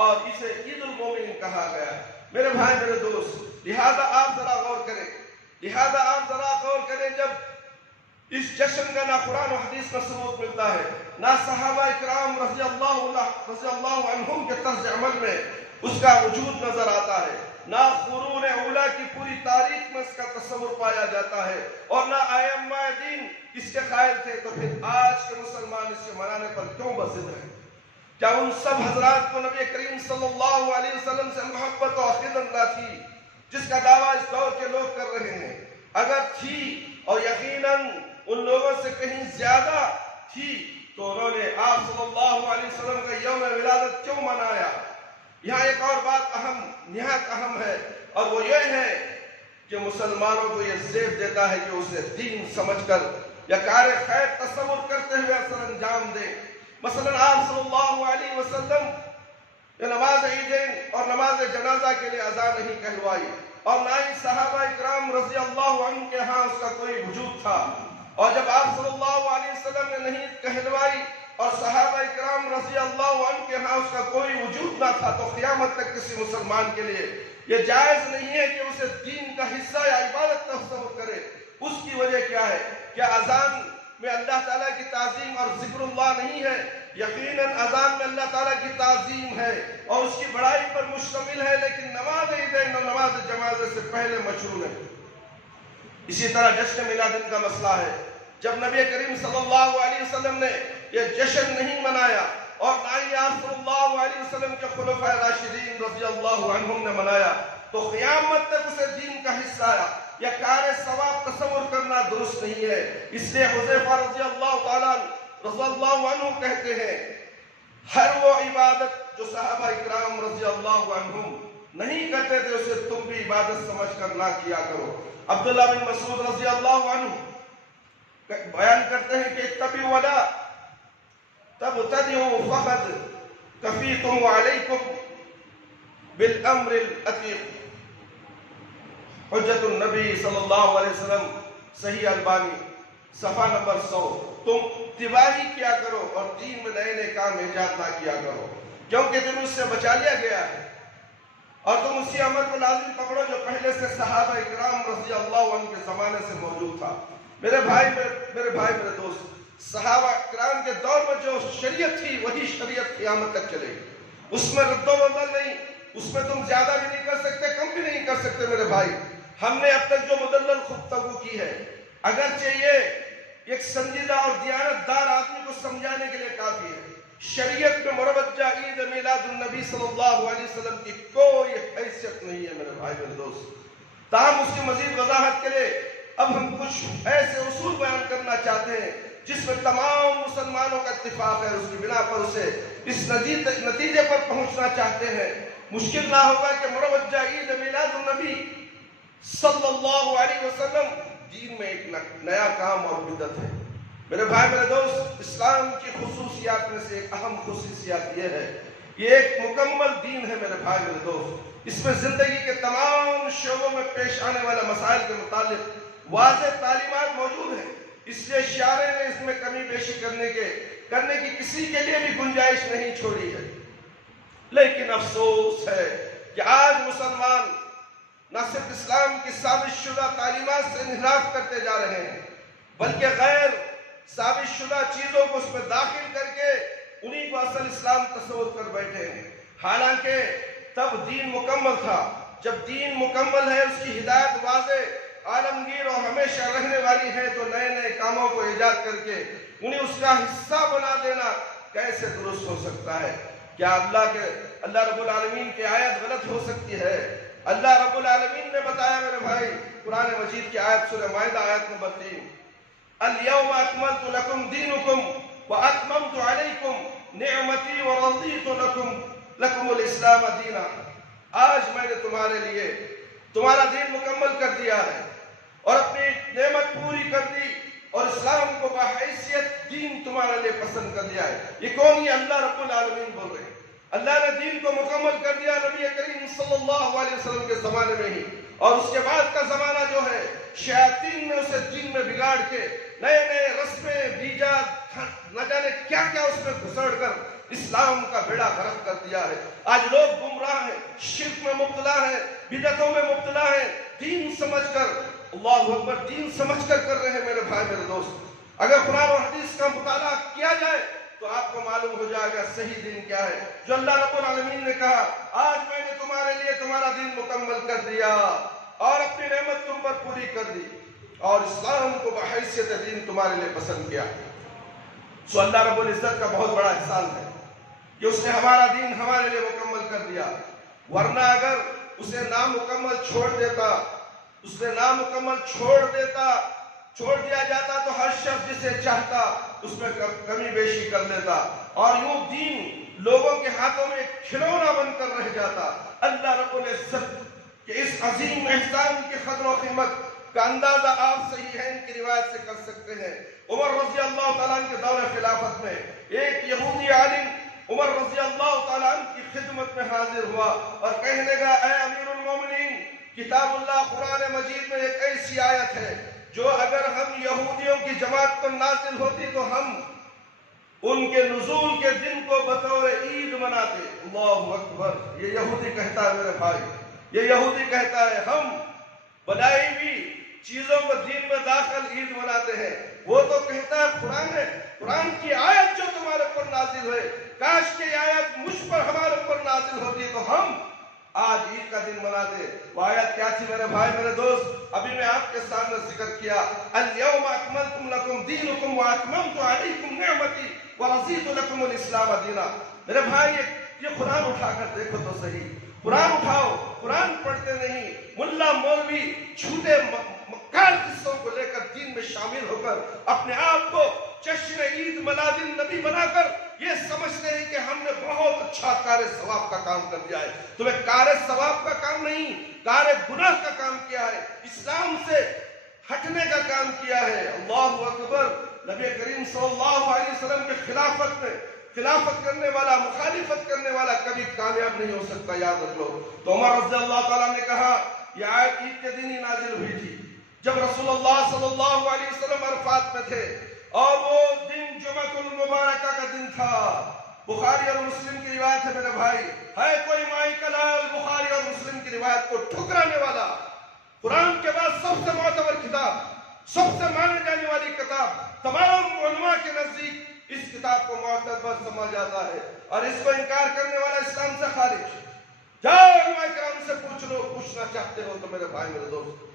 اور اسے عید المومنین کہا گیا ہے۔ میرے بھائی میرے دوست، لہذا آپ ذرا غور کریں، جب اس جشن کا نہ قرآن و حدیث میں ثبوت ملتا ہے، نہ صحابہ اکرام رضی اللہ عنہم کے طرز عمل میں اس کا وجود نظر آتا ہے، نہ قرون اولیٰ کی پوری تاریخ میں اس کا تصور پایا جاتا ہے، اور نہ ائمہ دین اس کے قائل تھے، تو پھر آج کے مسلمان اس کے منانے پر کیوں بضد ہیں؟ کیا ان سب حضرات کو نبی کریم صلی اللہ علیہ وسلم سے محبت و عقیدت نہ تھی جس کا دعویٰ اس دور کے لوگ کر رہے ہیں؟ اگر تھی، اور یقیناً ان لوگوں سے کہیں زیادہ تھی، تو انہوں نے آپ صلی اللہ علیہ وسلم کا یوم ولادت کیوں منایا؟ یہاں ایک اور بات نہایت اہم ہے، اور وہ یہ ہے کہ مسلمانوں کو یہ زیب دیتا ہے کہ اسے دین سمجھ کر یا کار خیر تصور کرتے ہوئے اثر انجام دیں۔ مثلا آپ صلی اللہ علیہ وسلم نے نماز عیدین اور نماز جنازہ کے لیے اذان نہیں کہلوائی، اور نہ ہی صحابہ اکرام رضی اللہ عنہ کے ہاں اس کا کوئی وجود تھا، اور جب آپ صلی اللہ علیہ وسلم نے نہیں کہلوائی اور صحابہ اکرام رضی اللہ عنہ کے ہاں اس کا کوئی وجود نہ تھا، تو قیامت تک کسی مسلمان کے لیے یہ جائز نہیں ہے کہ اسے دین کا حصہ یا عبادت تصور کرے۔ اس کی وجہ کیا ہے؟ کیا اذان میں اللہ تعالیٰ کی تعظیم اور ذکر اللہ نہیں ہے، یقیناً اذان میں اللہ تعالیٰ کی تعظیم ہے اور اس کی بڑائی پر مشتمل ہے، لیکن نماز عیدین اور نماز جنازے سے پہلے مشروع ہے۔ اسی طرح جشن میلاد کا مسئلہ ہے، جب نبی کریم صلی اللہ علیہ وسلم نے یہ جشن نہیں منایا اور نہ ہی آپ صلی اللہ علیہ وسلم کے خلفائے راشدین رضی اللہ عنہم نے منایا، تو قیامت تک اسے دین کا حصہ آیا یا کار ثواب تصور کرنا درست نہیں ہے۔ اس لیے حذیفہ رضی اللہ عنہ کہتے ہیں، ہر وہ عبادت جو صحابہ اکرام رضی اللہ عنہم نہیں کرتے تھے اسے تم بھی عبادت سمجھ کر نہ کیا کرو۔ عبداللہ بن مسعود رضی اللہ عنہ بیان کرتے ہیں کہ اتبعوا ولا تبتدعوا فقد کفیتم علیکم بالامر العتیق۔ حجت النبی صلی اللہ علیہ وسلم صحیح البانی صفحہ نمبر 100۔ تم اتباعی کیا کرو اور دین میں نئے نئے کام ایجاد نہ کیا کرو، کیونکہ تم اس سے بچا لیا گیا ہے اور تم اسی عمل کو لازم پکڑو جو پہلے سے صحابہ اکرام رضی اللہ عنہ کے زمانے سے موجود تھا۔ میرے بھائی دوست، صحابہ اکرام کے دور میں جو شریعت تھی وہی شریعت قیامت تک چلے گی، اس میں رد و بدل نہیں، اس میں تم زیادہ بھی نہیں کر سکتے، کم بھی نہیں کر سکتے۔ میرے بھائی، ہم نے اب تک جو مدلل گفتگو کی ہے، اگرچہ یہ ایک سنجیدہ اور دیانتدار آدمی کو سمجھانے کے لیے کافی ہے، شریعت میں مروجہ عید میلاد النبی صلی اللہ علیہ وسلم کی کوئی حیثیت نہیں ہے میرے بھائی میرے دوست۔ تاہم اس کی مزید وضاحت کے لیے اب ہم کچھ ایسے اصول بیان کرنا چاہتے ہیں جس میں تمام مسلمانوں کا اتفاق ہے، اس کی بنا پر اسے اس نتیجے پر پہنچنا چاہتے ہیں۔ مشکل نہ ہوگا کہ مروجہ عید میلاد النبی صلی اللہ علیہ وسلم دین میں ایک نیا کام اور بدعت ہے۔ میرے بھائی میرے دوست، اسلام کی خصوصیات میں سے ایک اہم خصوصیات یہ ہے، یہ ایک مکمل دین ہے میرے بھائی میرے دوست۔ اس میں زندگی کے تمام شعبوں میں پیش آنے والے مسائل کے متعلق واضح تعلیمات موجود ہیں، اس لیے شارع نے اس میں کمی بیشی کرنے کی کسی کے لیے بھی گنجائش نہیں چھوڑی ہے۔ لیکن افسوس ہے کہ آج مسلمان نہ صرف اسلام کی ثابت شدہ تعلیمات سے انحراف کرتے جا رہے ہیں، بلکہ غیر ثابت شدہ چیزوں کو اس میں داخل کر کے انہی کو اصل اسلام تصور کر بیٹھے ہیں، حالانکہ تب دین مکمل تھا۔ جب دین مکمل ہے، اس کی ہدایت واضح، عالمگیر اور ہمیشہ رہنے والی ہے، تو نئے نئے کاموں کو ایجاد کر کے انہیں اس کا حصہ بنا دینا کیسے درست ہو سکتا ہے؟ کیا اللہ رب العالمین کی آیت غلط ہو سکتی ہے؟ اللہ رب العالمین نے بتایا میرے بھائی قرآن مجید کی آیت سورہ مائدہ آیت نمبر 3، اليوم اکملت لکم دینکم واتممت علیکم نعمتی ورضیت لکم الاسلام دینا۔ آج میں نے تمہارے لیے تمہارا دین مکمل کر دیا ہے اور اپنی نعمت پوری کر دی اور اسلام کو بحیثیت دین تمہارے لیے پسند کر دیا ہے۔ یہ کون؟ یہ اللہ رب العالمین بول رہے ہیں۔ اللہ نے دین کو مکمل کر دیا نبی کریم صلی اللہ علیہ وسلم کے زمانے میں ہی، اور اس کے بعد کا زمانہ جو ہے شیاطین نے اسے دین میں بگاڑ کے نئے نئے رسمیں ایجاد نہ جانے کیا کیا اس میں گھسڑ کر اسلام کا بیڑا غرق کر دیا ہے۔ آج لوگ گمراہ ہیں، شرک میں مبتلا ہیں، بدعتوں میں مبتلا ہیں، دین سمجھ کر، اللہ اکبر، دین سمجھ کر رہے ہیں میرے بھائی میرے دوست۔ اگر قرآن و حدیث کا مطالعہ کیا جائے تو آپ کو معلوم ہو جائے گا صحیح دین کیا ہے، جو اللہ رب العالمین نے کہا آج میں نے تمہارے لیے تمہارا دین مکمل کر دیا اور اپنی نعمت تم پر پوری کر دی اور اسلام کو بحیثیت دین تمہارے لیے پسند کیا۔ سو اللہ رب العزت کا بہت بڑا احسان ہے کہ اس نے ہمارا دین ہمارے لیے مکمل کر دیا، ورنہ اگر اسے نامکمل چھوڑ دیا جاتا تو ہر شخص جسے چاہتا اس میں کمی بیشی کر لیتا اور یوں دین لوگوں کے ہاتھوں میں ایک کھلونا بن کر رہ جاتا۔ اللہ رب العزت کے اس عظیم احسان کی قدر و قیمت کا اندازہ آپ صحیحین کی روایت سے کر سکتے ہیں۔ عمر رضی اللہ تعالیٰ عنہ کے دور خلافت میں ایک یہودی عالم عمر رضی اللہ تعالیٰ عنہ کی خدمت میں حاضر ہوا اور کہنے لگا، اے امیر المومنین، کتاب اللہ قرآن مجید میں ایک ایسی آیت ہے جو اگر ہم یہودیوں کی جماعت پر نازل ہوتی تو ہم ان کے نزول کے دن کو بطور عید مناتے۔ اللہ اکبر! یہ یہودی کہتا ہے میرے بھائی، یہ یہودی کہتا ہے ہم بنائی ہوئی چیزوں کو دین میں داخل عید مناتے ہیں۔ وہ تو کہتا ہے قرآن ہے، قرآن کی آیت جو تمہارے اوپر نازل ہوئے، کاش کہ یہ آیت مجھ پر ہمارے اوپر نازل ہوتی تو ہم آج عید کا دن مناتے۔ وہ آیت کیا تھی میرے بھائی میرے دوست؟ ابھی میں آپ کے سامنے ذکر کیا، اليوم اکملت لکم دینکم واتممت علیکم نعمتی ورضیت لکم الاسلام دینا۔ میرے بھائی یہ قرآن اٹھا کر دیکھو تو صحیح، قرآن اٹھاؤ، قرآن پڑھتے نہیں، ملا مولوی جھوٹے مکار قصوں کو لے کر دین میں شامل ہو کر اپنے آپ کو جشن عید میلاد النبی بنا کر یہ سمجھتے ہیں کہ ہم نے بہت اچھا کار ثواب کا کام کر دیا ہے۔ تمہیں کار ثواب کا کام نہیں، کار گناہ کا کام کیا ہے، اسلام سے ہٹنے کا کام کیا ہے۔ اللہ اکبر۔ نبی کریم صلی اللہ علیہ وسلم کے خلافت میں خلافت کرنے والا، مخالفت کرنے والا کبھی کامیاب نہیں ہو سکتا، یاد رکھ لو۔ تو عمر رضی اللہ تعالیٰ نے کہا، یہ آیت عید کے دن ہی نازل ہوئی تھی جب رسول اللہ صلی اللہ علیہ وسلم عرفات میں تھے، اور وہ دن جمعۃ المبارکہ کا دن تھا۔ بخاری اور مسلم کی روایت ہے میرے بھائی، ہے کوئی مائی کلال بخاری اور مسلم کی روایت کو ٹھکرانے والا؟ قرآن کے بعد سب سے معتبر کتاب، سب سے مانے جانے والی کتاب، تمام علماء کے نزدیک اس کتاب کو معتبر سمجھا جاتا ہے، اور اس کو انکار کرنے والا اسلام سے خارج۔ جاؤ علماء کرام سے پوچھ لو، پوچھنا چاہتے ہو تو میرے بھائی میرے دوست۔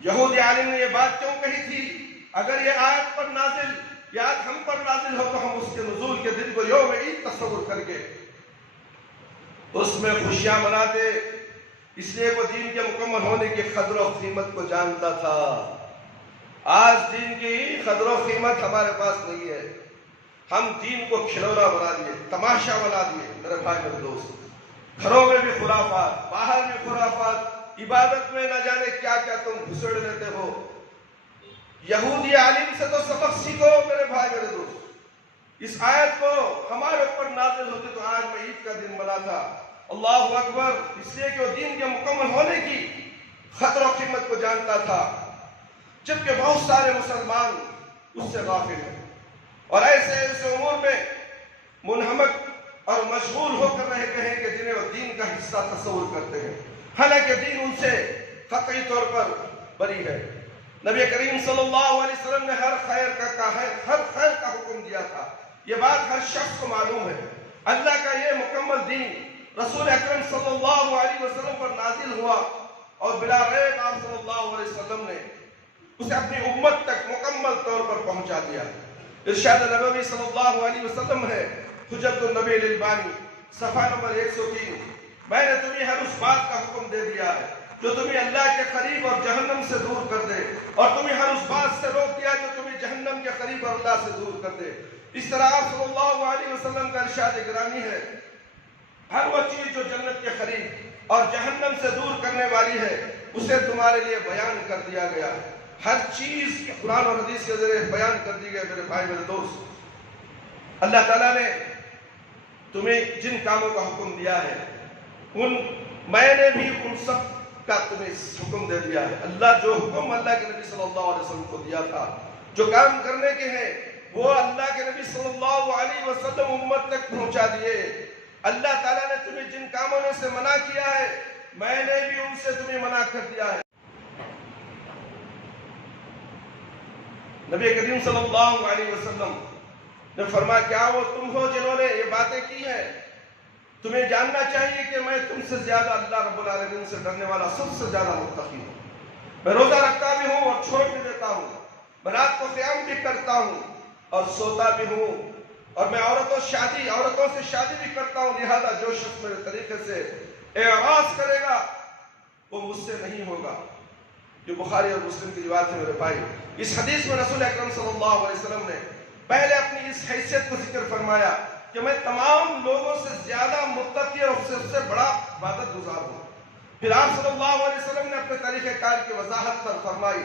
یہودی عالم نے یہ بات کیوں کہی تھی؟ اگر یہ آیت پر نازل، یہ آیت ہم پر نازل ہو تو ہم اس کے نزول کے دن کو یوم عید تصور کر کے اس میں خوشیاں مناتے، اس لیے وہ دین کے مکمل ہونے کی قدر و قیمت کو جانتا تھا۔ آج دین کی قدر و قیمت ہمارے پاس نہیں ہے، ہم دین کو کھلونا بنا دیے، تماشا بنا دیے میرے بھائی میرے دوست۔ گھروں میں بھی خرافات، باہر بھی خرافات، عبادت میں نہ جانے کیا کیا تم گھسڑ لیتے ہو۔ یہودی عالم سے تو سبق سیکھو میرے بھائی میرے دوست۔ اس آیت کو ہمارے اوپر نازل ہوتی تو آج میں عید کا دن مناتا۔ اللہ اکبر۔ اس لیے کہ وہ دین کے مکمل ہونے کی قدر و قیمت کو جانتا تھا، جبکہ بہت سارے مسلمان اس سے غافل ہیں اور ایسے ایسے امور میں منہمک اور مشغول ہو کر رہ گئے ہیں کہ جنہیں وہ دین کا حصہ تصور کرتے ہیں، حالانکہ دین ان سے قطعی طور پر بری ہے۔ نبی کریم صلی اللہ علیہ وسلم نے ہر خیر کا حکم دیا تھا، یہ بات ہر شخص کو معلوم ہے۔ اللہ کا یہ مکمل دین رسول اکرم صلی اللہ علیہ وسلم پر نازل ہوا، اور بلا ریب آپ صلی اللہ علیہ وسلم نے اسے اپنی امت تک مکمل طور پر پہنچا دیا۔ ارشاد نبوی صلی اللہ علیہ وسلم ہے، حجت النبی للبانی، صفحہ نمبر 103، میں نے تمہیں ہر اس بات کا حکم دے دیا ہے جو تمہیں اللہ کے قریب اور جہنم سے دور کر دے، اور تمہیں ہر اس بات سے روک دیا جو تمہیں جہنم کے قریب اور اللہ سے دور کر دے۔ اس طرح آپ صلی اللہ علیہ وسلم کا ارشاد گرامی ہے، ہر وہ چیز جو جنت کے قریب اور جہنم سے دور کرنے والی ہے اسے تمہارے لیے بیان کر دیا گیا ہے۔ ہر چیز قرآن اور حدیث کے ذریعے بیان کر دی گئی میرے بھائی میرے دوست۔ اللہ تعالیٰ نے تمہیں جن کاموں کا حکم دیا ہے میں نے بھی ان سب کا تمہیں حکم دے دیا ہے۔ اللہ جو حکم اللہ کے نبی صلی اللہ علیہ وسلم کو دیا تھا، جو کام کرنے کے ہیں وہ اللہ کے نبی صلی اللہ علیہ وسلم امت تک پہنچا دیے۔ اللہ تعالیٰ نے تمہیں جن کاموں میں سے منع کیا ہے میں نے بھی ان سے تمہیں منع کر دیا ہے۔ نبی کریم صلی اللہ علیہ وسلم نے فرمایا، کیا وہ تم ہو جنہوں نے یہ باتیں کی ہیں؟ تمہیں جاننا چاہیے کہ میں تم سے زیادہ اللہ رب العالمین سے ڈرنے والا سب سے زیادہ متقی ہوں۔ میں روزہ رکھتا بھی ہوں اور چھوڑ بھی دیتا ہوں، میں رات کو قیام بھی کرتا ہوں اور سوتا بھی ہوں، اور میں عورتوں سے شادی بھی کرتا ہوں، لہذا جو شخص میرے طریقے سے اعراض کرے گا وہ مجھ سے نہیں ہوگا۔ جو بخاری اور مسلم کی روایت ہے میرے بھائی۔ اس حدیث میں رسول اکرم صلی اللہ علیہ وسلم نے پہلے اپنی اس حیثیت کو ذکر فرمایا کہ میں تمام لوگوں سے زیادہ متقی اور سب سے بڑا عبادت گزار ہوں۔ پھر آپ صلی اللہ علیہ وسلم نے اپنے طریقہ کار کی وضاحت فرمائی،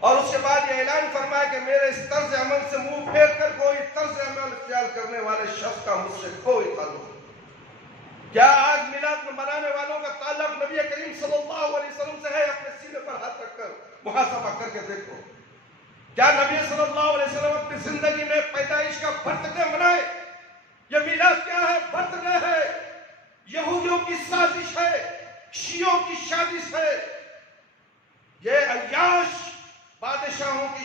اور اس کے بعد یہ اعلان فرمایا کہ میرے اس طرز عمل سے منہ پھیر کر کوئی طرز عمل اختیار کرنے والے شخص کا مجھ سے کوئی تعلق نہیں۔ کیا آج میلاد میں منانے والوں کا تعلق نبی کریم صلی اللہ علیہ وسلم سے ہے؟ اپنے سینے پر ہاتھ رکھ کر محاسبہ کر کے دیکھو۔ کیا نبی صلی اللہ علیہ وسلم اپنی زندگی میں پیدائش کا برتھ ڈے منائے؟ یہ میلاد کیا ہے؟ برتھ ڈے ہے، یہودیوں کی سازش ہے، شیعوں کی سازش ہے، یہ عیاش بادشاہوں کی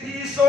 20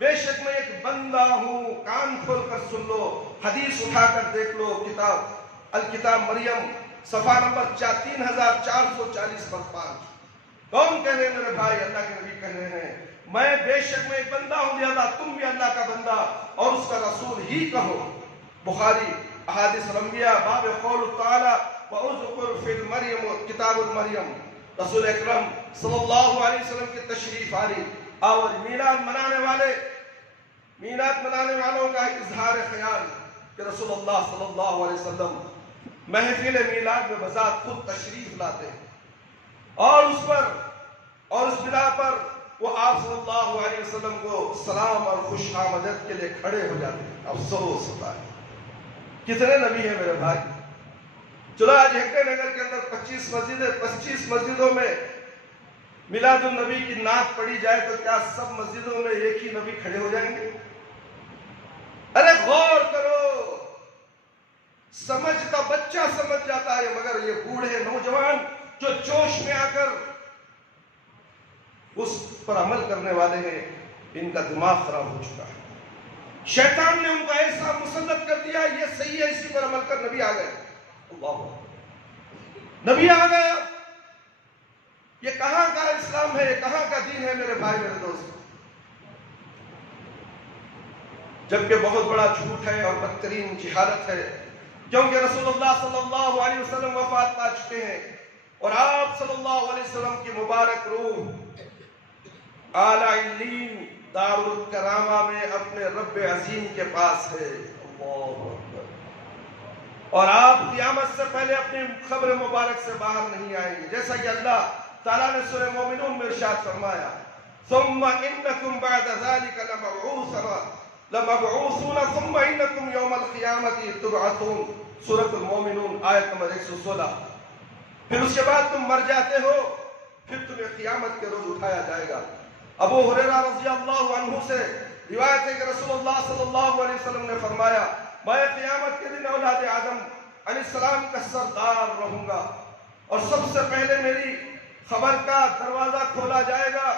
بے شک میں ایک بندہ ہوں، کان کھول کر سن لو، حدیث اٹھا کر دیکھ لو، کتاب الکتاب مریم صفحہ نمبر 3440 پر 5۔ کون کہہ رہے ہیں میرے بھائی؟ اللہ کے نبی کہہ رہے ہیں میں بے شک میں ایک بندہ ہوں، لہذا تم بھی اللہ کا بندہ اور اس کا رسول ہی کہو۔ بخاری احادیث الانبیاء باب قول تعالی وَاذْكُرْ فِي الْمَرْيَمُ کتاب المریم، رسول اکرم صلی اللہ علیہ وسلم کی تشریف آری اور میلاد منانے والوں کا اظہار خیال کہ رسول اللہ صلی اللہ علیہ وسلم محفل میلاد میں بذات خود تشریف لاتے ہیں اور اس بنا پر وہ آپ صلی اللہ علیہ وسلم کو سلام اور خوش آمدید کے لیے کھڑے ہو جاتے ہیں۔ افسوس ہوتا ہے کتنے نبی ہیں میرے بھائی۔ چلو آج ہکٹے نگر کے اندر 25 مسجدوں میں میلاد النبی کی نعت پڑھی جائے تو کیا سب مسجدوں میں ایک ہی نبی کھڑے ہو جائیں گے؟ ارے غور کرو، سمجھتا بچہ سمجھ جاتا ہے، مگر یہ بوڑھے نوجوان جو جوش میں آ کر اس پر عمل کرنے والے ہیں، ان کا دماغ خراب ہو چکا ہے۔ شیطان نے ان کو ایسا مسلط کر دیا، یہ صحیح ہے، اسی پر عمل کر نبی آ گئے۔ اللہ نبی آ گیا، یہ کہاں کا اسلام ہے، یہ کہاں کا دین ہے میرے بھائی میرے دوست؟ جبکہ بہت بڑا جھوٹ ہے اور بدترین جہالت ہے، کیونکہ رسول اللہ صلی اللہ علیہ وسلم وفات پا چکے ہیں اور آپ صلی اللہ علیہ وسلم کی مبارک روح اعلی علیین دار الکرامہ میں اپنے رب عظیم کے پاس ہے۔ اللہ اکبر۔ اور آپ قیامت سے پہلے اپنی قبر مبارک سے باہر نہیں آئیں گے، جیسا کہ اللہ تعالیٰ نے سورہ مومنون میں ارشاد فرمایا ثم انکم بعد ذلک لمبعوثون ثم انکم یوم القیامت تبعثون، سورۃ المومنون آیت نمبر 116۔ پھر اس کے بعد تم مر جاتے ہو، پھر تمہیں قیامت کے روز اٹھایا جائے گا۔ ابو ہریرہ رضی اللہ عنہ سے روایت ہے کہ رسول اللہ صلی اللہ علیہ وسلم نے فرمایا میں قیامت کے دن اولاد آدم علیہ السلام کا سردار رہوں گا اور سب سے پہلے میری خبر کا دروازہ کھولا جائے گا،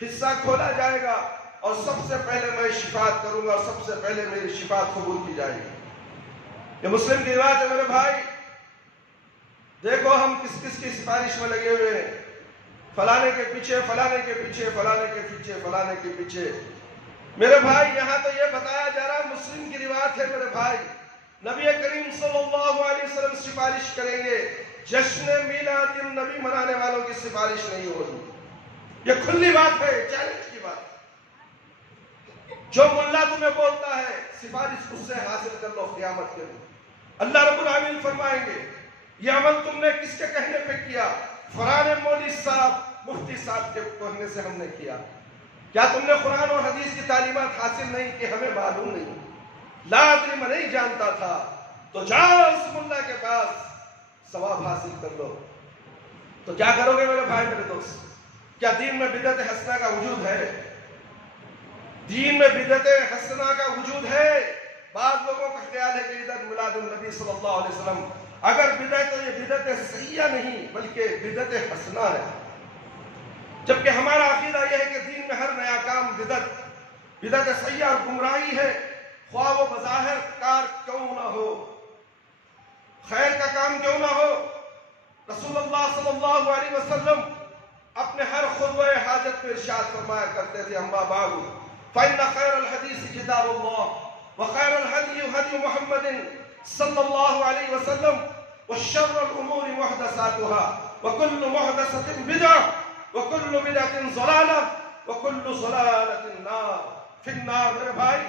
حصہ کھولا جائے گا اور سب سے پہلے میں شفاعت کروں گا اور سب سے پہلے میری شفاعت قبول کی جائے گی۔ یہ مسلم کی روایت ہے میرے بھائی۔ دیکھو ہم کس کس کی سفارش میں لگے ہوئے ہیں، فلانے کے پیچھے، فلانے کے پیچھے، فلانے کے پیچھے، فلانے کے پیچھے۔ میرے بھائی یہاں تو یہ بتایا جا رہا مسلم کی روایت ہے میرے بھائی، نبی کریم صلی اللہ علیہ وسلم سفارش کریں گے، جشن میلاد النبی منانے والوں کی سفارش نہیں ہوگی۔ یہ کھلی بات ہے، چیلنج کی بات۔ جو ملا تمہیں بولتا ہے سفارش اس سے حاصل کر لو قیامت کے دن۔ اللہ رب العالمین فرمائیں گے یہ عمل تم نے کس کے کہنے پہ کیا؟ فلانے مولوی صاحب، مفتی صاحب کے کہنے سے ہم نے کیا۔ کیا تم نے قرآن اور حدیث کی تعلیمات حاصل نہیں کہ ہمیں معلوم نہیں، لا ادری میں نہیں جانتا تھا، تو جاؤ اس ملا کے پاس ثواب حاصل کر لو۔ تو کیا کرو گے میرے بھائی میرے دوست؟ کیا دین میں بدعت حسنہ کا وجود ہے؟ دین میں بدعت حسنہ کا وجود ہے۔ بعض لوگوں کا خیال ہے کہ ادھر میلاد النبی صلی اللہ علیہ وسلم اگر بدعت تو یہ بدعت سیئہ نہیں بلکہ بدعت حسنہ ہے، جبکہ ہمارا عقیدہ یہ ہے کہ دین میں ہر نیا کام بدعت سیئہ اور گمراہی ہے، خواہ وہ بظاہر کار کیوں نہ ہو، خیر کا کام کیوں نہ ہو۔ رسول اللہ صلی اللہ علیہ وسلم اپنے ہر خطبہ حاجت میں ارشاد فرمایا کرتے تھے اما بعد فإن خير الحديث كتاب الله وخير الهدي هدي محمد صلى الله عليه وسلم وشر الأمور محدثاتها وكل محدثة بدعة وكل بدعة ضلالة وكل ضلالة النار في النار۔ میرے بھائی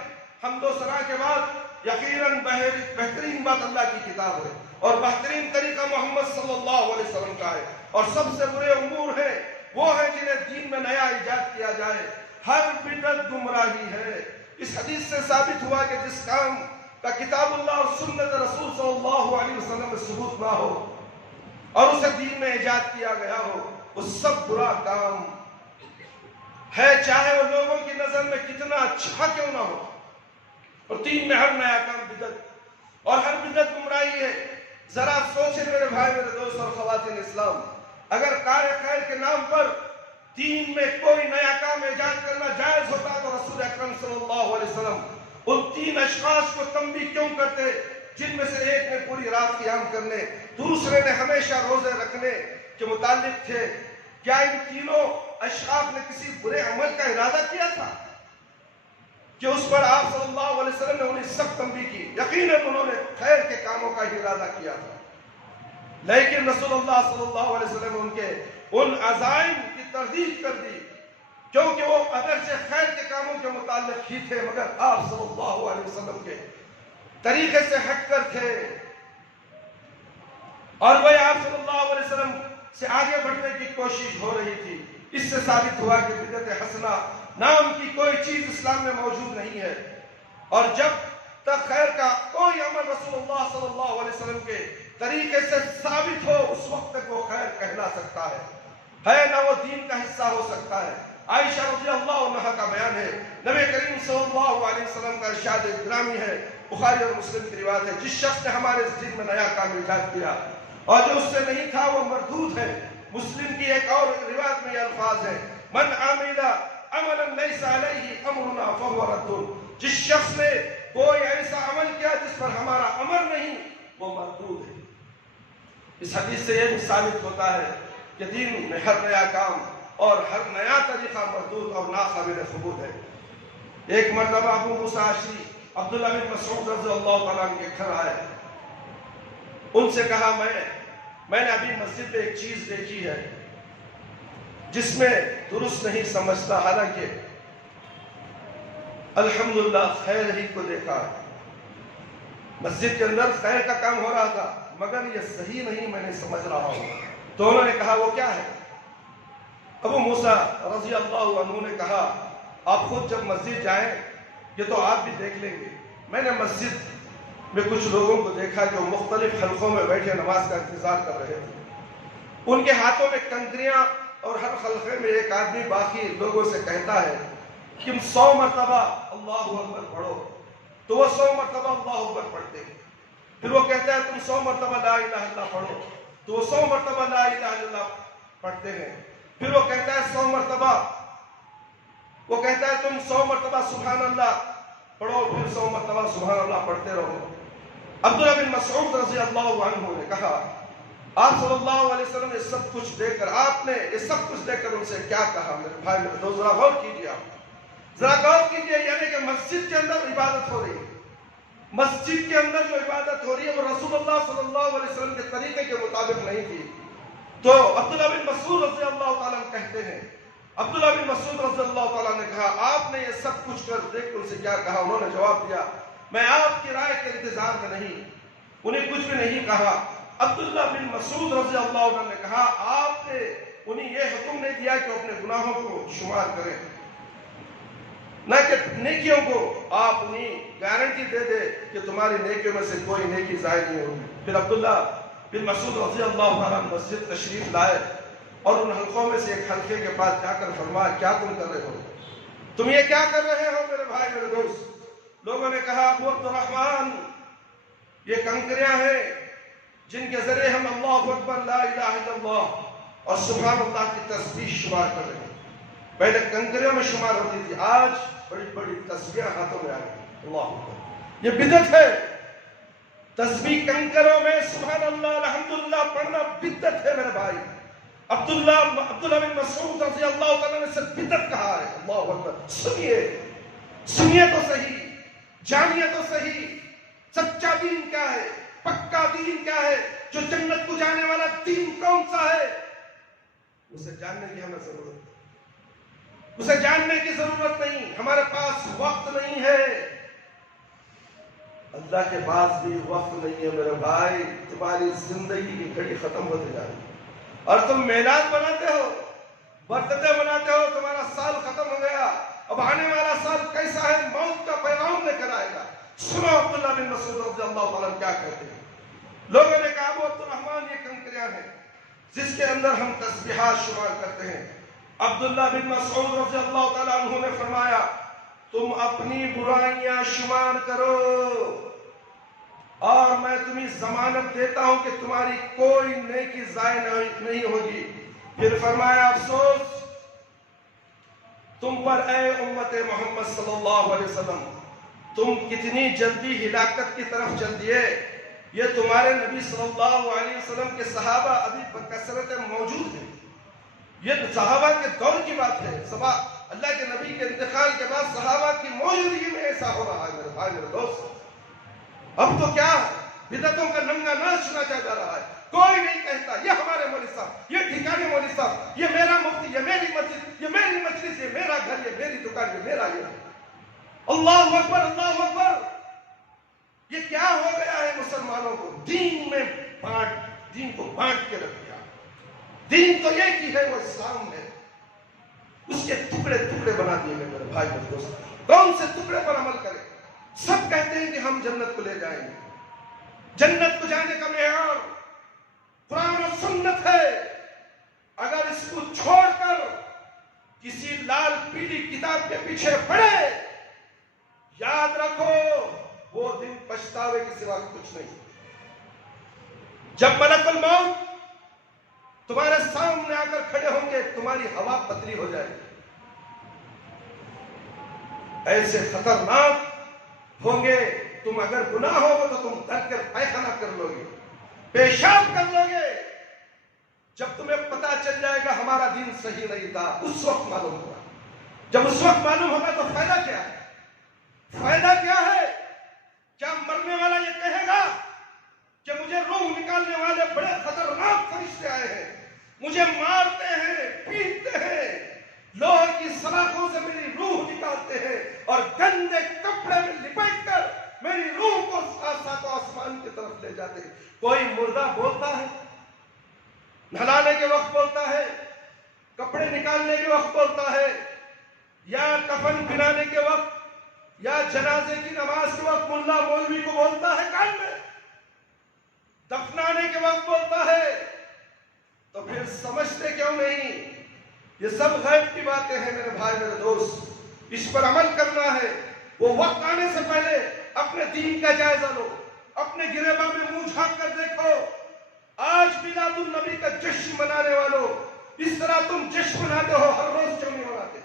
حمد و ثنا کے بعد یقیناً بہترین بات اللہ کی کتاب ہے اور بہترین طریقہ محمد صلی اللہ علیہ وسلم کا ہے، اور سب سے برے امور ہیں وہ ہیں جنہیں دین میں نیا ایجاد کیا جائے۔ ہر بدعت گمراہی ہے۔ اس حدیث سے ثابت ہوا کہ جس کام کا کتاب اللہ اور سنت رسول صلی اللہ علیہ وسلم میں ثبوت نہ ہو اور اسے دین میں ایجاد کیا گیا ہو، وہ سب برا کام ہے، چاہے وہ لوگوں کی نظر میں کتنا اچھا کیوں نہ ہو۔ اور دین میں ہر نیا کام بدعت اور ہر بدعت گمراہی ہے۔ ذرا سوچیں میرے بھائی میرے دوست اور خواتین اسلام، اگر کار خیر کے نام پر دین میں کوئی نیا کام ایجاد کرنا جائز ہوتا تو رسول اکرم صلی اللہ علیہ وسلم ان 3 اشخاص کو تنبیہ کیوں کرتے جن میں سے ایک نے پوری رات قیام کرنے، دوسرے نے ہمیشہ روزے رکھنے کے متعلق تھے؟ کیا ان تینوں اشخاص نے کسی برے عمل کا ارادہ کیا تھا کہ اس پر آپ صلی اللہ علیہ وسلم نے انہیں سخت تنبیہ کی؟ یقیناً انہوں نے خیر کے کاموں کا ارادہ کیا تھا، لیکن رسول اللہ صلی اللہ علیہ وسلم نے ان کے ان عزائم کی تردید کر دی، کیونکہ وہ اگرچہ خیر کے کاموں کے متعلق ہی تھے مگر آپ صلی اللہ علیہ وسلم کے طریقے سے ہٹ کر تھے، اور وہ آپ صلی اللہ علیہ وسلم سے آگے بڑھنے کی کوشش ہو رہی تھی۔ اس سے ثابت ہوا کہ بدعت حسنہ نام کی کوئی چیز اسلام میں موجود نہیں ہے، اور جب تک خیر کا کوئی عمل رسول اللہ صلی اللہ علیہ وسلم کے طریقے سے ثابت ہو اس وقت تک وہ خیر کہلا سکتا ہے نہ وہ دین کا حصہ ہو سکتا ہے۔ عائشہ رضی اللہ عنہا کا بیان ہے، نبی کریم صلی اللہ علیہ وسلم کا ارشاد گرامی ہے، بخاری اور مسلم کی روایت ہے، جس شخص نے ہمارے اس دین میں نیا کام ایجاد کیا اور جو اس سے نہیں تھا وہ مردود ہے۔ مسلم کی ایک اور روایت میں یہ الفاظ ہے، من عمل عملا لیس علیہ امرنا فہو رد، جس شخص نے کوئی ایسا عمل کیا جس پر ہمارا امر نہیں وہ مردود ہے۔ اس حدیث سے یہ بھی ثابت ہوتا ہے کہ دین میں ہر نیا کام اور ہر نیا طریقہ مردود اور ناقابل قبول ہے۔ ایک مرتبہ ابو موسیٰ اشعری عبداللہ بن مسعود رضی اللہ تعالیٰ عنہ کے گھر آئے، ان سے کہا میں نے ابھی مسجد میں ایک چیز دیکھی ہے جس میں درست نہیں سمجھتا، حالانکہ الحمدللہ خیر ہی کو دیکھا ہے، مسجد کے اندر خیر کا کام ہو رہا تھا مگر یہ صحیح نہیں، میں نہیں سمجھ رہا ہوں۔ تو انہوں نے کہا وہ کیا ہے؟ ابو موسیٰ رضی اللہ عنہ نے کہا آپ خود جب مسجد جائیں یہ تو آپ بھی دیکھ لیں گے، میں نے مسجد میں کچھ لوگوں کو دیکھا جو مختلف حلقوں میں بیٹھے نماز کا انتظار کر رہے تھے، ان کے ہاتھوں میں کنکریاں، اور ہر حلقے میں ایک آدمی باقی لوگوں سے کہتا ہے کہ 100 مرتبہ اللہ اکبر پڑھو، تو وہ 100 مرتبہ اللہ اکبر پڑھتے ہیں، پھر وہ کہتا ہے تم 100 مرتبہ لا الہ الا اللہ پڑھو، تو وہ 100 مرتبہ لا الہ الا اللہ پڑھتے ہیں، پھر وہ کہتا ہے 100 مرتبہ، وہ کہتا ہے تم 100 مرتبہ سبحان اللہ پڑھو، پھر 100 مرتبہ سبحان اللہ پڑھتے رہو۔ عبداللہ بن مسعود رضی اللہ عنہ نے کہا آپ صلی اللہ علیہ وسلم نے سب کچھ دیکھ کر آپ نے یہ سب کچھ دیکھ کر ان سے کیا کہا؟ میرے بھائی میرے دوست ذرا غور کیجیے، آپ ذرا غور کیجیے، یعنی کہ مسجد کے اندر عبادت ہو رہی ہے، مسجد کے اندر جو عبادت ہو رہی ہے وہ رسول اللہ صلی اللہ علیہ وسلم کے طریقے کے مطابق نہیں تھی۔ تو عبداللہ بن مسعود رضی اللہ تعالیٰ کہتے ہیں، عبداللہ بن مسعود رضی اللہ تعالیٰ نے کہا آپ نے یہ سب کچھ کر دیکھ ان سے کیا کہا؟ انہوں نے جواب دیا میں آپ کی رائے کے انتظار میں نہیں، انہیں کچھ بھی نہیں کہا۔ عبداللہ بن مسعود رضی اللہ عنہ نے کہا آپ نے انہیں یہ حکم نہیں دیا کہ اپنے گناہوں کو شمار کریں، نہ کہ نیکیوں کو آپ انہیں گارنٹی دے دے کہ تمہاری نیکیوں میں سے کوئی نیکی ضائع نہیں ہوگی۔ پھر عبداللہ بن مسعود رضی اللہ تعالیٰ مسجد تشریف لائے اور ان حلقوں میں سے ایک حلقے کے پاس جا کر فرمایا کیا تم کر رہے ہو؟ تم یہ کیا کر رہے ہو میرے بھائی میرے دوست؟ لوگوں نے کہا ابو عبد الرحمن یہ کنکریاں ہیں جن کے ذریعے ہم اللہ اکبر لا الہ الا اللہ اور سبحان اللہ کی تسبیح شمار کر رہے ہیں۔ پہلے کنکریوں میں شمار ہوتی تھی، آج بڑی بڑی تسبیحیں ہاتھوں میں آ گئی، اللہ اکبر، یہ بدعت ہے۔ تسبیح کنکروں میں سبحان اللہ الحمدللہ پڑھنا بدعت ہے میرے بھائی۔ عبداللہ بن مسعود رضی اللہ تعالیٰ نے صرف بدعت کہا ہے، اللہ اکبر۔ سنیے تو صحیح، جانیے تو صحیح، سچا دین کیا ہے، پکا دین کیا ہے، جو جنت کو جانے والا دین کون سا ہے، اسے جاننے کی ہمیں ضرورت ہے، اسے جاننے کی ضرورت نہیں، ہمارے پاس وقت نہیں ہے، اللہ کے پاس بھی وقت نہیں ہے میرے بھائی۔ تمہاری زندگی کی گھڑی ختم ہوتے جا رہی ہے اور تم میلاد بناتے ہو، برتھ ڈے مناتے ہو، تمہارا سال ختم ہو گیا، اب آنے والا سال کیسا ہے، موت کا پیغام لے کر آئے گا۔ سنو عبداللہ بن مسعود رضی اللہ تعالیٰ کیا کہتے ہیں۔ لوگوں نے کہا ابو عبد الرحمن یہ کنکریاں ہیں جس کے اندر ہم تسبیحات شمار کرتے ہیں۔ عبداللہ بن مسعود رضی اللہ تعالیٰ عنہ نے فرمایا تم اپنی برائیاں شمار کرو اور میں تمہیں ضمانت دیتا ہوں کہ تمہاری کوئی نیکی ضائع نہیں ہوگی۔ پھر فرمایا افسوس تم پر اے امت محمد صلی اللہ علیہ وسلم تم کتنی جلدی ہلاکت کی طرف چل دیے. یہ تمہارے نبی صلی اللہ علیہ وسلم کے صحابہ ابھی بکثرت موجود ہیں. یہ صحابہ کے دور کی بات ہے. اللہ کے نبی کے انتقال کے بعد صحابہ کی موجودگی میں ایسا ہو رہا ہے میرے بھائی میرے دوست. اب تو کیا بدعتوں کا ننگا ناچ سنا جا رہا ہے. کوئی نہیں کہتا یہ ہمارے مولوی صاحب, یہ ٹھکانے مولوی صاحب, یہ میرا مفتی, یہ میری مسجد, یہ میری مجلس, یہ میرا گھر, یہ میری دکان, یہ میرا یہ. اللہ اکبر اللہ اکبر. یہ کیا ہو گیا ہے مسلمانوں کو؟ دین میں دین کو بانٹ کے رکھ دیا. دین تو ایک ہی ہے, وہ اسلام ہے. اس کے ٹکڑے ٹکڑے بنا دیے گئے میرے بھائی میرے دوست. کون سے ٹکڑے پر عمل کرے؟ سب کہتے ہیں کہ ہم جنت کو لے جائیں گے. جنت کو جانے کا معیار قرآن و سنت ہے. اگر اس کو چھوڑ کر کسی لال پیلی کتاب کے پیچھے پڑے, یاد رکھو وہ دن پچھتاوے کے سوا کچھ نہیں. جب ملک الموت تمہارے سامنے آ کر کھڑے ہوں گے, تمہاری ہوا پتلی ہو جائے گی. ایسے خطرناک ہوں گے. تم اگر گناہ ہو تو تم ڈر کر پیخانہ کر لو گے, پیشاب کر لو گے. جب تمہیں پتا چل جائے گا ہمارا دین صحیح نہیں تھا, اس وقت معلوم ہوگا. جب اس وقت معلوم ہوگا تو فائدہ کیا ہے؟ فائدہ کیا ہے؟ کیا مرنے والا یہ کہے گا کہ مجھے روح نکالنے والے بڑے خطرناک فرشتے آئے ہیں, مجھے مارتے ہیں, پیٹتے ہیں, لوہے کی سلاخوں سے میری روح نکالتے ہیں اور گندے کپڑے میں لپیٹ کر میری روح کو ساتھ آسمان کی طرف لے جاتے ہیں. کوئی مردہ بولتا ہے, نہلانے کے وقت بولتا ہے, کپڑے نکالنے کے وقت بولتا ہے, یا کفن پہنانے کے وقت, یا جنازے کی نماز کے وقت ملا مولوی کو بولتا ہے کان میں, دفنانے کے وقت بولتا ہے. تو پھر سمجھتے کیوں نہیں؟ یہ سب غیب کی باتیں ہیں میرے بھائی میرے دوست. اس پر عمل کرنا ہے. وہ وقت آنے سے پہلے اپنے دین کا جائزہ لو, اپنے گریباں میں منہ جھانک کر دیکھو. آج میلاد النبی کا جشن منانے والوں, اس طرح تم جشن مناتے ہو, ہر روز کیوں نہیں مناتے؟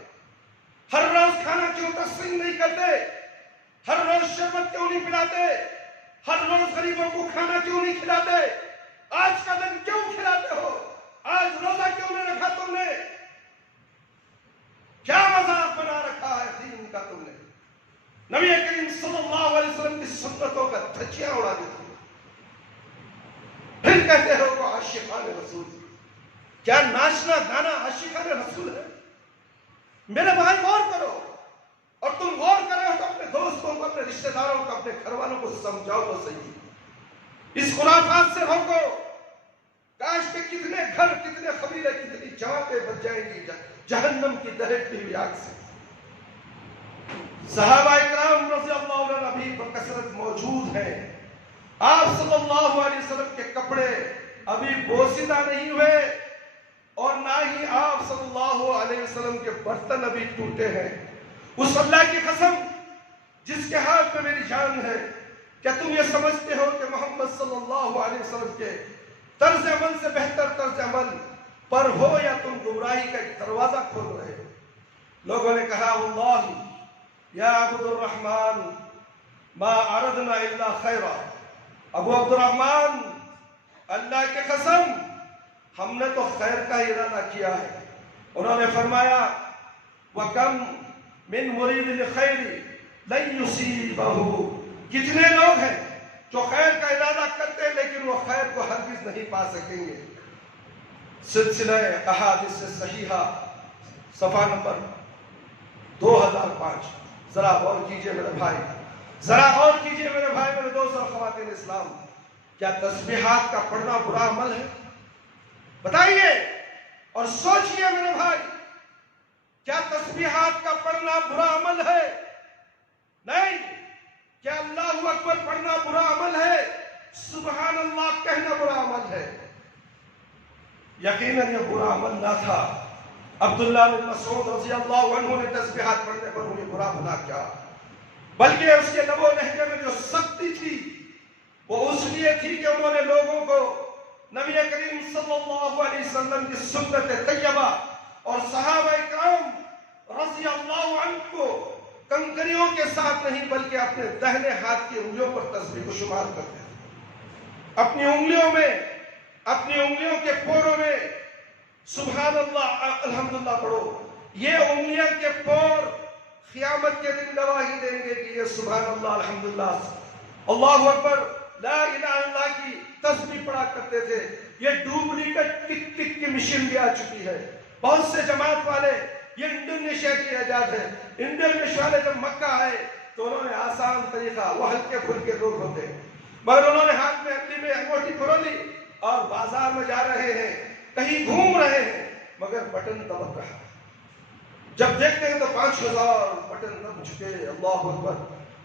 ہر روز کھانا کیوں تقسیم نہیں کرتے؟ ہر روز شربت کیوں نہیں پلاتے؟ ہر روز غریبوں کو کھانا کیوں نہیں کھلاتے؟ آج کا دن کیوں کھلاتے ہو؟ آج روزہ کیوں نہیں رکھا تم نے؟ کیا مذاق بنا رکھا ہے دین کا تم نے؟ نبی کریم صلی اللہ علیہ وسلم کی سنتوں کا دھجیاں اڑا دیتی ہو. پھر کہتے ہو وہ عاشقان رسول. کیا ناچنا گانا عاشقان رسول ہے؟ میرے بھائی غور کرو, اور تم غور کرے ہو تو اپنے دوستوں کو, اپنے رشتہ داروں کو, اپنے گھر والوں کو سمجھاؤ تو صحیح. اس خرافات سے روکو. کاش کے کتنے گھر, کتنے قبیلے, کتنی جماعتیں بچ جائیں گی جہنم کی دہکتی ہوئی آگ سے. صحابہ اکرام رضی اللہ عنہ ابھی بکثرت موجود ہیں. آپ صلی اللہ علیہ وسلم کے کپڑے ابھی بوسیدہ نہیں ہوئے, اور نہ ہی آپ صلی اللہ علیہ وسلم کے برتن ابھی ٹوٹے ہیں. اس اللہ کی قسم جس کے ہاتھ میں میری جان ہے, کیا تم یہ سمجھتے ہو کہ محمد صلی اللہ علیہ وسلم کے طرز عمل سے بہتر طرز عمل پر ہو, یا تم گمراہی کا ایک دروازہ کھول رہے ہو؟ لوگوں نے کہا واللہ یا عبد الرحمن ما اردنا الا خیرا. ابو عبد الرحمن, اللہ کی قسم ہم نے تو خیر کا ارادہ کیا ہے. انہوں نے فرمایا وَكَمْ مِن مُرِيدِ الْخَيْرِ لَن يُصِيبَهُ. کتنے لوگ ہیں جو خیر کا ارادہ کرتے ہیں لیکن وہ خیر کو ہرگز نہیں پا سکیں گے. سلسلہ احادیث صحیحہ صفحہ نمبر 2005. ذرا غور کیجئے میرے بھائی, ذرا غور کیجئے میرے بھائی میرے دوست اور خواتین اسلام. کیا تسبیحات کا پڑھنا برا عمل ہے؟ بتائیے اور سوچئے میرے بھائی, کیا تسبیحات کا پڑھنا برا عمل ہے؟ نہیں. کیا اللہ اکبر پڑھنا برا عمل ہے؟ سبحان اللہ کہنا برا عمل ہے؟ یقیناً یہ برا عمل نہ تھا. عبداللہ بن مسعود رضی اللہ عنہ نے تسبیحات پڑھنے پر انہیں برا بھلا کیا, بلکہ اس کے لب و لہجے میں جو سختی تھی وہ اس لیے تھی کہ انہوں نے لوگوں کو نبی کریم صلی اللہ علیہ وسلم کی سنت طیبہ اور صحابہ کرام رضی اللہ عنہ کو کنکریوں کے ساتھ نہیں بلکہ اپنے دہنے ہاتھ کی انگلیوں پر تسبیح کو شمار کرتے تھے. اپنی انگلیوں کے پوروں میں سبحان اللہ الحمدللہ پڑھو. یہ انگلیاں کے پور قیامت کے دن گواہی دیں گے کہ یہ سبحان اللہ الحمدللہ اللہ اکبر لا الہ الا اللہ کی تسبیح پڑھا کرتے تھے. یہ ڈپلیکیٹ ٹک ٹک کی مشین بھی آ چکی ہے. بہت سے جماعت والے یہ انڈونیشیا کی ایجاد ہے. انڈونیشیا والے جب مکہ آئے تو انہوں نے آسان طریقہ، وہ ہلکے پھلکے لوگ ہوتے ہیں، مگر انہوں نے ہاتھ میں انگلی میں انگوٹھی پرولی اور بازار میں جا رہے ہیں، کہیں گھوم رہے ہیں، مگر بٹن دبک رہا. جب دیکھتے ہیں تو 5000 بٹن دب چکے. اللہ اکبر،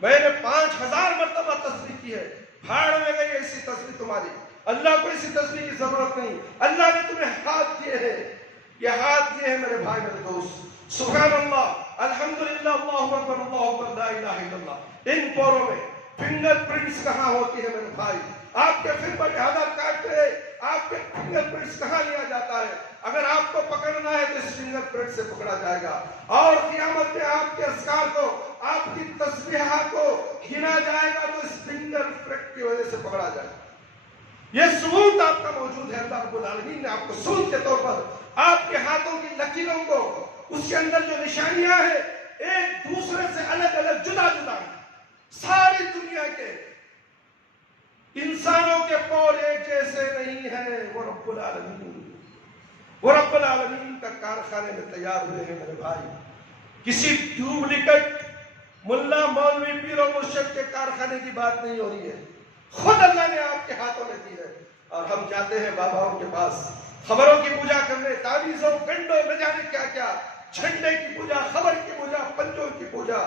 میں نے 5000 مرتبہ تسبیح کی ہے. بھاڑ میں گئی ایسی تسبیح تمہاری. اللہ کو اسی تسبیح کی ضرورت نہیں. اللہ نے تمہیں ہاتھ دیے ہیں، یہ ہاتھ دیے ہیں میرے بھائی میرے دوست. سبحان اللہ الحمدللہ اللہ اکبر لا الہ الا اللہ. ان پوروں میں فنگر پرنٹس کہاں ہوتی ہے میرے بھائی؟ آپ کے فنگر آدھار کارڈ پہ آپ کے فنگر پرنٹس کہاں لیا جاتا ہے؟ اگر آپ کو پکڑنا ہے تو اس فنگر پرنٹ سے پکڑا جائے گا، اور قیامت میں آپ کے اذکار کو، آپ کی تسبیحات کو گنا جائے گا تو اس فنگر پرنٹ کی وجہ سے پکڑا جائے گا. یہ ثبوت آپ کا موجود ہے. اللہ رب العالمین نے آپ کو ثبوت کے طور پر آپ کے ہاتھوں کی لکیروں کو، اس کے اندر جو نشانیاں ہیں ایک دوسرے سے الگ الگ جدا جدا ہیں. ساری دنیا کے انسانوں کے پور ایک جیسے نہیں ہیں. وہ رب العالمین کا کارخانے میں تیار ہوئے ہیں میرے بھائی. کسی ڈپلیکیٹ ملا مولوی پیر و مرشد کے کارخانے کی بات نہیں ہو رہی ہے. خود اللہ نے آپ کے ہاتھوں میں دی ہے. اور ہم جاتے ہیں باباؤں کے پاس خبروں کی پوجا کرنے، تعویذوں گنڈوں نہ جانے کیا کیا، جھنڈے کی پوجا، خبر کی پوجا، پنجوں کی پوجا،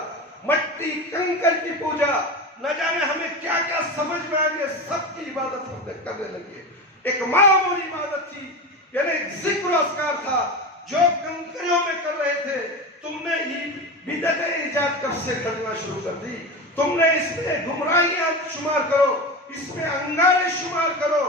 مٹی کنکر کی پوجا، نہ جانے ہمیں کیا کیا سمجھ میں آ گیا. سب کی عبادت ہم کرنے لگے. ایک معمولی عبادت تھی، یعنی ایک ذکر و اذکار تھا جو کنکریوں میں کر رہے تھے. تم نے ہی بدعت ایجاد کب سے کرنا شروع کر دی. تم نے اس میں گمراہیاں شمار کرو، اس میں انگارے شمار کرو.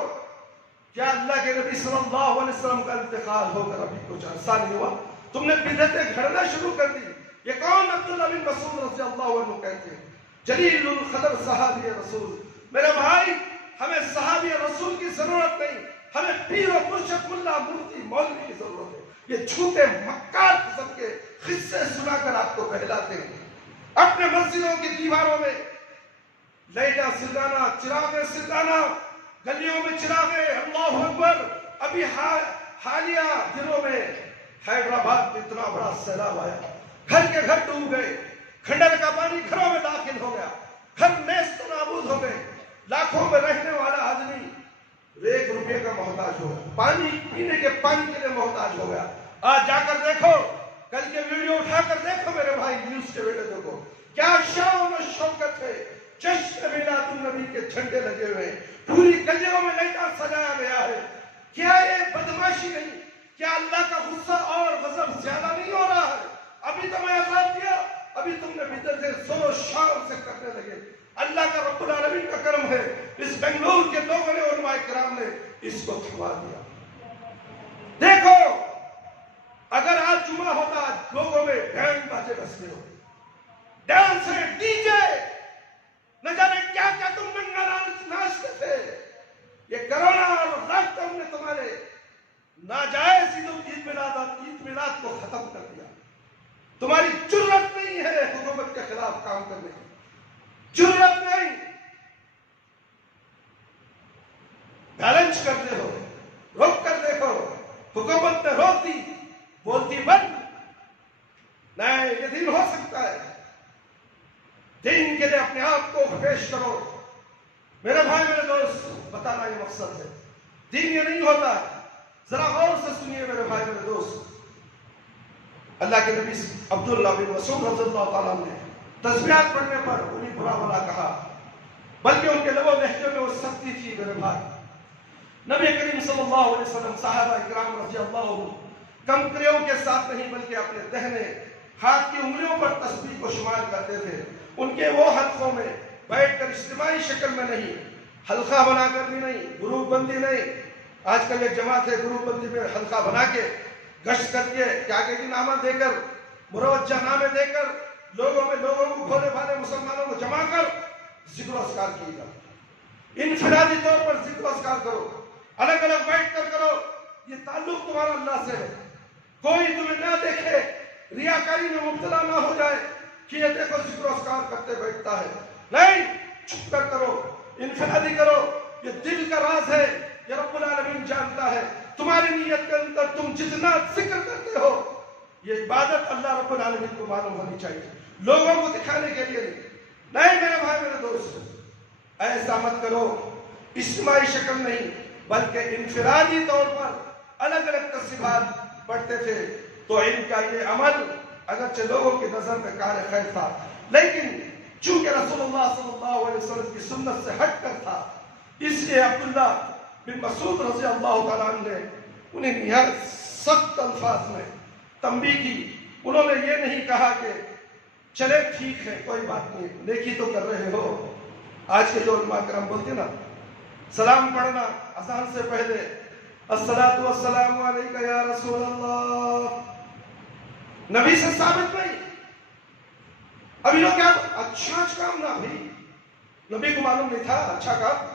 کیا اللہ کے نبی صلی اللہ علیہ وسلم کا انتقال ہو کر ابھی کچھ عرصہ نہیں ہوا تم نے بدعتیں گھڑنا شروع کر دی. یہ کون؟ عبداللہ بن مسعود رضی اللہ عنہ کہتے ہیں جلیل القدر صحابی رسول. میرے بھائی ہمیں صحابی رسول کی ضرورت نہیں، ہمیں پیر و مرشد ملا مفتی مولوی کی ضرورت ہے. یہ جھوٹے مکار قسم کے قصے سنا کر آپ کو بہلاتے ہیں. اپنے مسجدوں کی دیواروں میں لیٹا سلگانا، چراغیں سلگانا، گلیوں میں چراغیں. اللہ اکبر. ابھی حالیہ دنوں میں حیدرآباد میں اتنا بڑا سیلاب آیا، گھر کے گھر ڈوب گئے، کھنڈر کا پانی گھروں میں داخل ہو گیا، گھر نیست و نابود ہو گئے. لاکھوں میں رہنے والا آدمی 1 روپے کا محتاج ہو گیا، پانی پینے کے پانی کے لیے محتاج ہو گیا. آج جا کر دیکھو، کل کے ویڈیو اٹھا کر دیکھو میرے بھائی، نیوز کے بیٹے دیکھو کیا شان و شوکت ہے. جشن میلاد النبی کے جھنڈے لگے ہوئے، پوری گلیوں میں لائٹاں سجایا گیا ہے. کیا یہ بدماشی نہیں؟ کیا اللہ کا غصہ اور غضب زیادہ نہیں ہو رہا ہے؟ ابھی تو میں عذاب دیا، ابھی تم نے بدعتیں زور و شور سے کرنے لگے. اللہ کا رب العالمین کا کرم ہے، اس بنگلور کے لوگوں نے، علماء کرام نے اس کو تھما دیا. دیکھو اگر آج جمعہ ہوتا، لوگوں میں بینڈ باجے بجتے ہو، ڈانس ہے، ڈی جے، نہ جانے کیا کیا تم ننگا ناچتے تھے. یہ کرونا اور لاک ڈاؤن نے تمہارے ناجائز عید میلاد کو ختم کر دیا. تمہاری جرت نہیں ہے حکومت کے خلاف کام کرنے کی، جرت نہیں. بیلنس کرتے ہو، روک کر دیکھو. حکومت نے روک دی، بولتی بند. نہیں، یہ دین ہو سکتا ہے. دین کے لیے اپنے آپ کو پیش کرو. میرے بھائی میرے دوست، بتانا یہ مقصد ہے. دین یہ نہیں ہوتا. ذرا غور سے سنیے میرے بھائی میرے دوست. اللہ کے نبی عبداللہ بن مسعود رضی اللہ تعالیٰ نے تسبیحات پڑھنے پر انہیں برا بھلا کہا، بلکہ ان کے لب و لہجے میں وہ سختی تھی. میرے بھائی نبی کریم صلی اللہ علیہ وسلم صحابہ کرام رضی اللہ عنہ کنکریوں کے ساتھ نہیں بلکہ اپنے دہنے ہاتھ کی انگلیوں پر تسبیح کو شمار کرتے تھے. ان کے وہ حلقوں میں بیٹھ کر اجتماعی شکل میں نہیں، حلقہ بنا کر بھی نہیں، گروپ بندی نہیں. آج کل ایک جماعت ہے گروپ بندی میں حلقہ بنا کے گشت کر کے کیا کہ نامہ دے کر مروجہ نامے دے کر لوگوں کو بھولے بھالے مسلمانوں کو جمع کر ذکر و اذکار کیے گا. انفرادی طور پر ذکر و اذکار کرو, الگ الگ بیٹھ کر کرو. یہ تعلق تمہارا اللہ سے ہے. کوئی تمہیں نہ دیکھے, ریاکاری میں مبتلا نہ ہو جائے کہ یہ دیکھو ذکر و اذکار کرتے بیٹھتا ہے. نہیں, چھپ کر کرو, انفرادی کرو. یہ دل کا راز ہے, یہ رب العالمین جانتا ہے. تمہاری نیت کے اندر تم جتنا ذکر کرتے ہو, یہ عبادت اللہ رب العالمین کو معلوم ہونی چاہیے, لوگوں کو دکھانے کے لیے نہیں. میرے بھائی میرے دوست, ایسا مت کرو. اجتماعی شکل نہیں بلکہ انفرادی طور پر الگ الگ ترتیبات پڑھتے تھے. تو ان کا یہ عمل اگرچہ لوگوں کی نظر میں کار خیر تھا, لیکن چونکہ رسول اللہ صلی اللہ علیہ وسلم کی سنت سے ہٹ کر تھا, اس لیے عبداللہ بن مسعود رضی اللہ تعالیٰ عنہ نے انہیں نہایت سخت الفاظ میں تنبیہ کی. انہوں نے یہ نہیں کہا کہ چلے ٹھیک ہے کوئی بات نہیں, نیکی تو کر رہے ہو. آج کے جو علماء کرام بولتے نا, سلام پڑھنا اذان سے پہلے, الصلاۃ والسلام علیک یا رسول اللہ, نبی سے ثابت نہیں. ابھی لوگ کیا اچھا کام نہ بھائی, نبی کو معلوم نہیں تھا اچھا کام,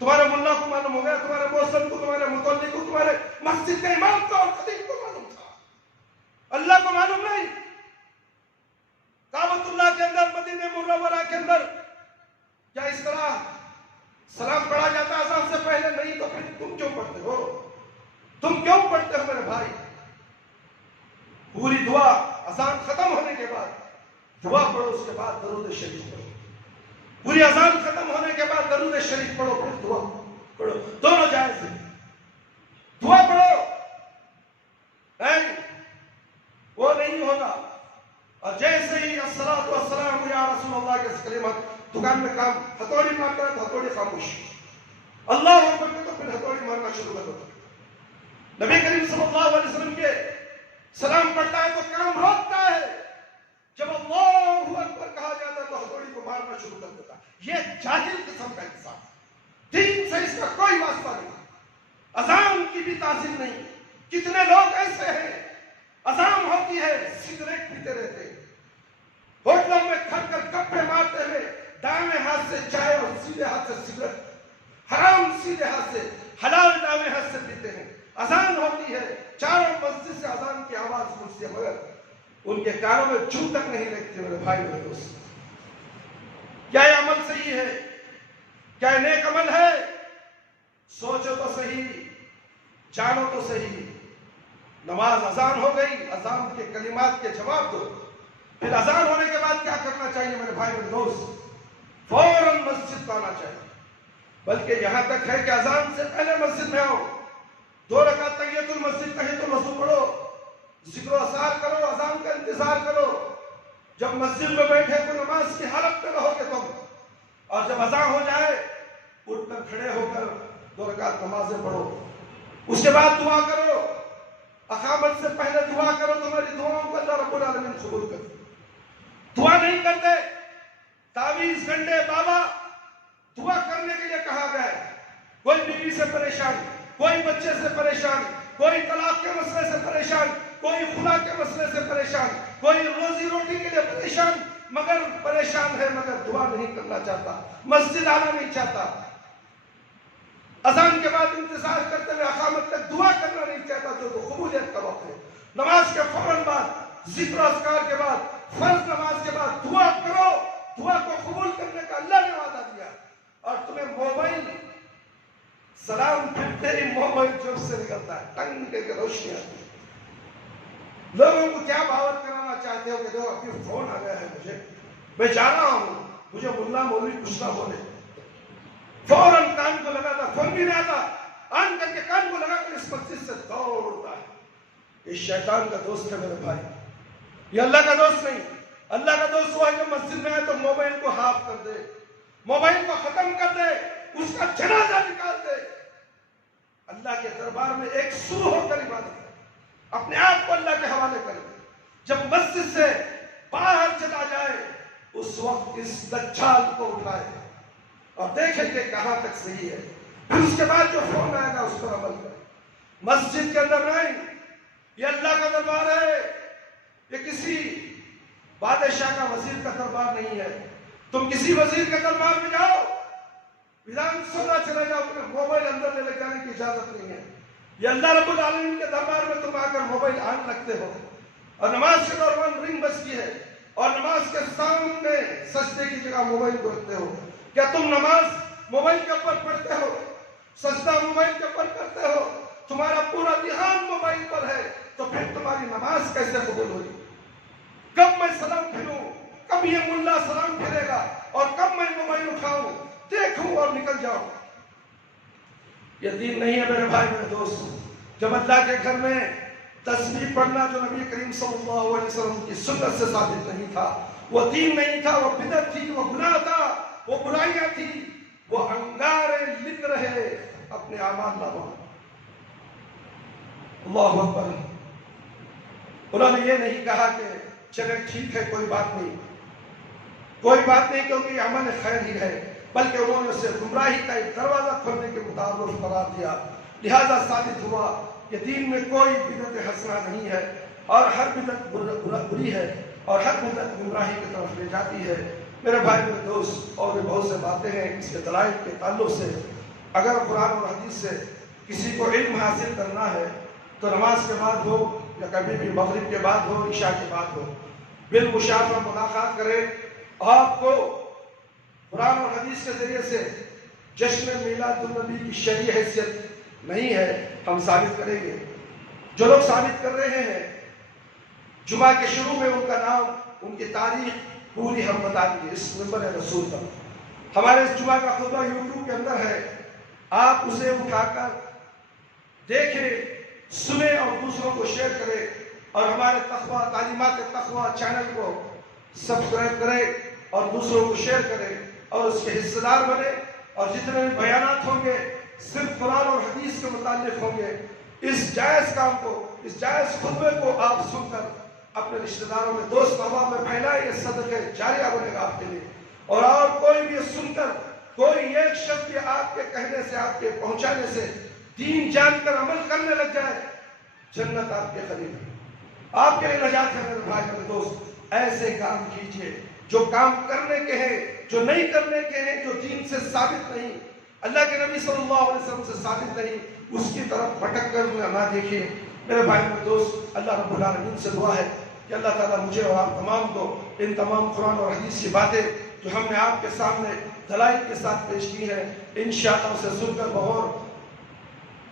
تمہارے ملا کو معلوم ہو گیا, تمہارے موسم کو, تمہارے متولی کو, تمہارے مسجد کے امام کو اور خطیب کو معلوم تھا, اللہ کو معلوم نہیں. کعبۃ اللہ کے اندر, مدینہ منورہ کے اندر کیا اس طرح سلام پڑھا جاتا اذان سے پہلے؟ نہیں. تو پھر تم کیوں پڑھتے ہو؟ تم کیوں پڑھتے ہو میرے بھائی؟ پوری دعا اذان ختم ہونے کے بعد دعا پڑھو, اس کے بعد درود شریف پڑھو. پوری اذان ختم ہونے کے بعد درود شریف پڑھو, پھر دعا پڑھو. دونوں جائز ہیں. دعا پڑھو, نہیں وہ نہیں ہوگا. اور جیسے ہی الصلاۃ والسلام یا رسول اللہ کے کلمات, دکان میں کام ہتھوڑی مار کر تو ہتھوڑی خاموش, اللہ اکبر تو پھر ہتھوڑی مارنا شروع کر دو. نبی کریم صلی اللہ علیہ وسلم کے سلام پڑھتا ہے تو کام روکتا ہے, جب اللہ اکبر کہا جاتا ہے تو ہتھوڑی کو مارنا شروع کر دیتا ہے. یہ جاہل قسم کا انسان, دین سے اس کا کوئی واسطہ نہیں, اذان کی بھی تعظیم نہیں. کتنے لوگ ایسے ہیں, اذان ہوتی ہے سگریٹ پیتے رہتے ہیں, ہوٹلوں میں کھڑ کر گپے مارتے ہوئے دائیں ہاتھ سے چائے اور سیدھے ہاتھ سے سگریٹ, حرام سیدھے ہاتھ سے, حلال دائیں ہاتھ سے پیتے ہیں. اذان ہوتی ہے, چاروں مسجد سے اذان کی آواز گونجتی ہے, مگر ان کے کانوں میں جوں تک نہیں لگتی. میرے بھائی میرے دوست, کیا یہ عمل صحیح ہے؟ کیا یہ نیک عمل ہے؟ سوچو تو صحیح, جانو تو صحیح. نماز اذان ہو گئی, اذان کے کلمات کے جواب دو. پھر اذان ہونے کے بعد کیا کرنا چاہیے میرے بھائی میرے دوست؟ فوراً مسجد آنا چاہیے. بلکہ یہاں تک ہے کہ اذان سے پہلے مسجد میں آؤ, 2 رکعت تحیۃ المسجد, تحیۃ الوضو پڑھو, ذکر و اذکار کرو, اذان کا انتظار کرو. جب مسجد میں بیٹھے تو نماز کی حالت میں رہو گے تم, اور جب اذان ہو جائے اٹھ کر کھڑے ہو کر 2 رکعت نمازیں پڑھو. اس کے بعد دعا کرو, اقامت سے پہلے دعا کرو, تمہاری دعاؤں کو اللہ رب العالمین قبول کرے. دعا نہیں کرتے, تعویذ گنڈے بابا دعا کرنے کے لیے کہا گیا ہے. کوئی بیوی سے پریشان, کوئی بچے سے پریشان, کوئی طلاق کے مسئلے سے پریشان, کوئی خلا کے مسئلے سے پریشان, کوئی روزی روٹی کے لیے پریشان, مگر پریشان ہے مگر دعا نہیں کرنا چاہتا, مسجد آنا نہیں چاہتا, اذان کے بعد انتظار کرتے ہوئے اقامت تک دعا کرنا نہیں چاہتا, جو تو قبولیت کا وقت ہے. نماز کے فوراً بعد, ذکر و اذکار کے بعد, فرض نماز کے بعد دعا کرو. دعا کو قبول کرنے کا اللہ نے وعدہ دیا. اور تمہیں موبائل, سلام پھرتے ہی موبائل جوب سے نکلتا ہے, ٹنگ کے روشنی آتی ہے. لوگوں کو کیا باور کرانا چاہتے ہو کہ جو ابھی فون آ گیا ہے مجھے, میں جا رہا ہوں, مجھے ملا مولوی کچھ نہ بولے. فوراً کان کو لگاتا, فون بھی نہیں آتا, آن کر کے کان کو لگا کر اس مسجد سے دوڑتا ہے. یہ شیطان کا دوست ہے میرے بھائی, یہ اللہ کا دوست نہیں. اللہ کا دوست وہ ہے جو مسجد میں آئے تو موبائل کو ہاف کر دے, موبائل کو ختم کر دے, اس کا جنازہ نکال دے. اللہ کے دربار میں ایک سو ہو کر عبادت ہے, اپنے آپ کو اللہ کے حوالے کر دے. جب مسجد سے باہر چلا جائے اس وقت اس دجال کو اٹھائے اور دیکھیں کہ کہاں تک صحیح ہے. پھر اس کے بعد جو فون آئے گا اس پر عمل کرے. مسجد کے اندر نہیں, یہ اللہ کا دربار ہے. یہ کسی بادشاہ کا وزیر کا دربار نہیں ہے. تم کسی وزیر کے دربار میں جاؤ، ویدھان سبھا چلے جاؤ، تمہیں موبائل اندر لے جانے کی اجازت نہیں ہے. یہ اللہ رب العالمین کے دربار میں تم آ کر موبائل آن رکھتے ہو، اور نماز کے دوران رنگ بجتی ہے اور نماز کے سامنے سجدے کی جگہ موبائل کو رکھتے ہو. کیا تم نماز موبائل کے اوپر پڑھتے ہو؟ سجدہ موبائل کے اوپر کرتے ہو؟ تمہارا پورا دھیان موبائل پر ہے، تو پھر تمہاری نماز کیسے قبول ہوگی؟ کب میں سلام پھروں، کب یہ ملا سلام پھرے گا، اور کب میں موبائل اٹھاؤں، دیکھوں اور نکل جاؤں؟ یہ دین نہیں ہے میرے بھائی میرے دوست. جب اللہ کے گھر میں تسبیح پڑھنا جو نبی کریم صلی اللہ علیہ وسلم کی سنت سے ثابت نہیں تھا، وہ دین نہیں تھا، وہ بدعت تھی، وہ گناہ تھا، وہ برائیاں تھی، وہ انگارے لکھ رہے اپنے اعمال نامہ. اللہ اکبر. انہوں نے یہ نہیں کہا کہ چلے ٹھیک ہے کوئی بات نہیں، کوئی بات نہیں کیونکہ یہ عمل خیر ہی ہے، بلکہ انہوں نے اسے گمراہی کا ایک دروازہ کھولنے کے متعارف قرار دیا. لہذا ثابت ہوا کہ دین میں کوئی بدعت حسنہ نہیں ہے، اور ہر بدعت بری ہے، اور ہر بدعت گمراہی کی طرف لے جاتی ہے. میرے بھائی میرے دوست، اور بھی بہت سے باتیں ہیں اس کے دلائل کے تعلق سے. اگر قرآن اور حدیث سے کسی کو علم حاصل کرنا ہے تو نماز کے بعد ہو یا کبھی بھی مغرب کے بعد ہو، عشاء کے بعد ہو، بالمشافہہ ملاقات کرے. آپ کو قرآن اور حدیث کے ذریعے سے جشن میلاد النبی کی شرعی حیثیت نہیں ہے، ہم ثابت کریں گے. جو لوگ ثابت کر رہے ہیں، جمعہ کے شروع میں ان کا نام، ان کی تاریخ پوری ہم بتا دیں گے اس منبر رسول پر. ہمارے اس جمعہ کا خطبہ یوٹیوب کے اندر ہے، آپ اسے اٹھا کر دیکھیں، سنیں اور دوسروں کو شیئر کریں، اور ہمارے تقویٰ تعلیمات تقویٰ چینل کو سبسکرائب کریں اور دوسروں کو شیئر کریں اور اس کے حصہ دار بنے. اور جتنے بھی بیانات ہوں گے صرف قرآن اور حدیث کے متعلق ہوں گے. اس جائز کام کو، اس جائز خطبے کو آپ سن کر اپنے رشتہ داروں میں، دوست احباب میں پھیلائے. یہ صدقہ جاریہ بنے گا آپ کے لیے. اور کوئی بھی سن کر کوئی ایک شخص بھی آپ کے کہنے سے، آپ کے پہنچانے سے دین جان کر عمل کرنے لگ جائے، جنت آپ کے قریب ہے، آپ کے لیے نجات ہے. میرے بھائی میرے دوست، ایسے کام کیجئے جو کام کرنے کے ہیں، جو نہیں کرنے کے ہیں، جو دین سے ثابت نہیں، اللہ کے نبی صلی اللہ علیہ وسلم سے ثابت نہیں، اس کی طرف بھٹک کر نہ دیکھیے. میرے بھائی میرے دوست، اللہ رب العالمین سے دعا ہے کہ اللہ تعالیٰ مجھے اور آپ تمام کو ان تمام قرآن اور حدیث کی باتیں جو ہم نے آپ کے سامنے دلائل کے ساتھ پیش کی ہیں، انشاءاللہ اسے سن کر بغور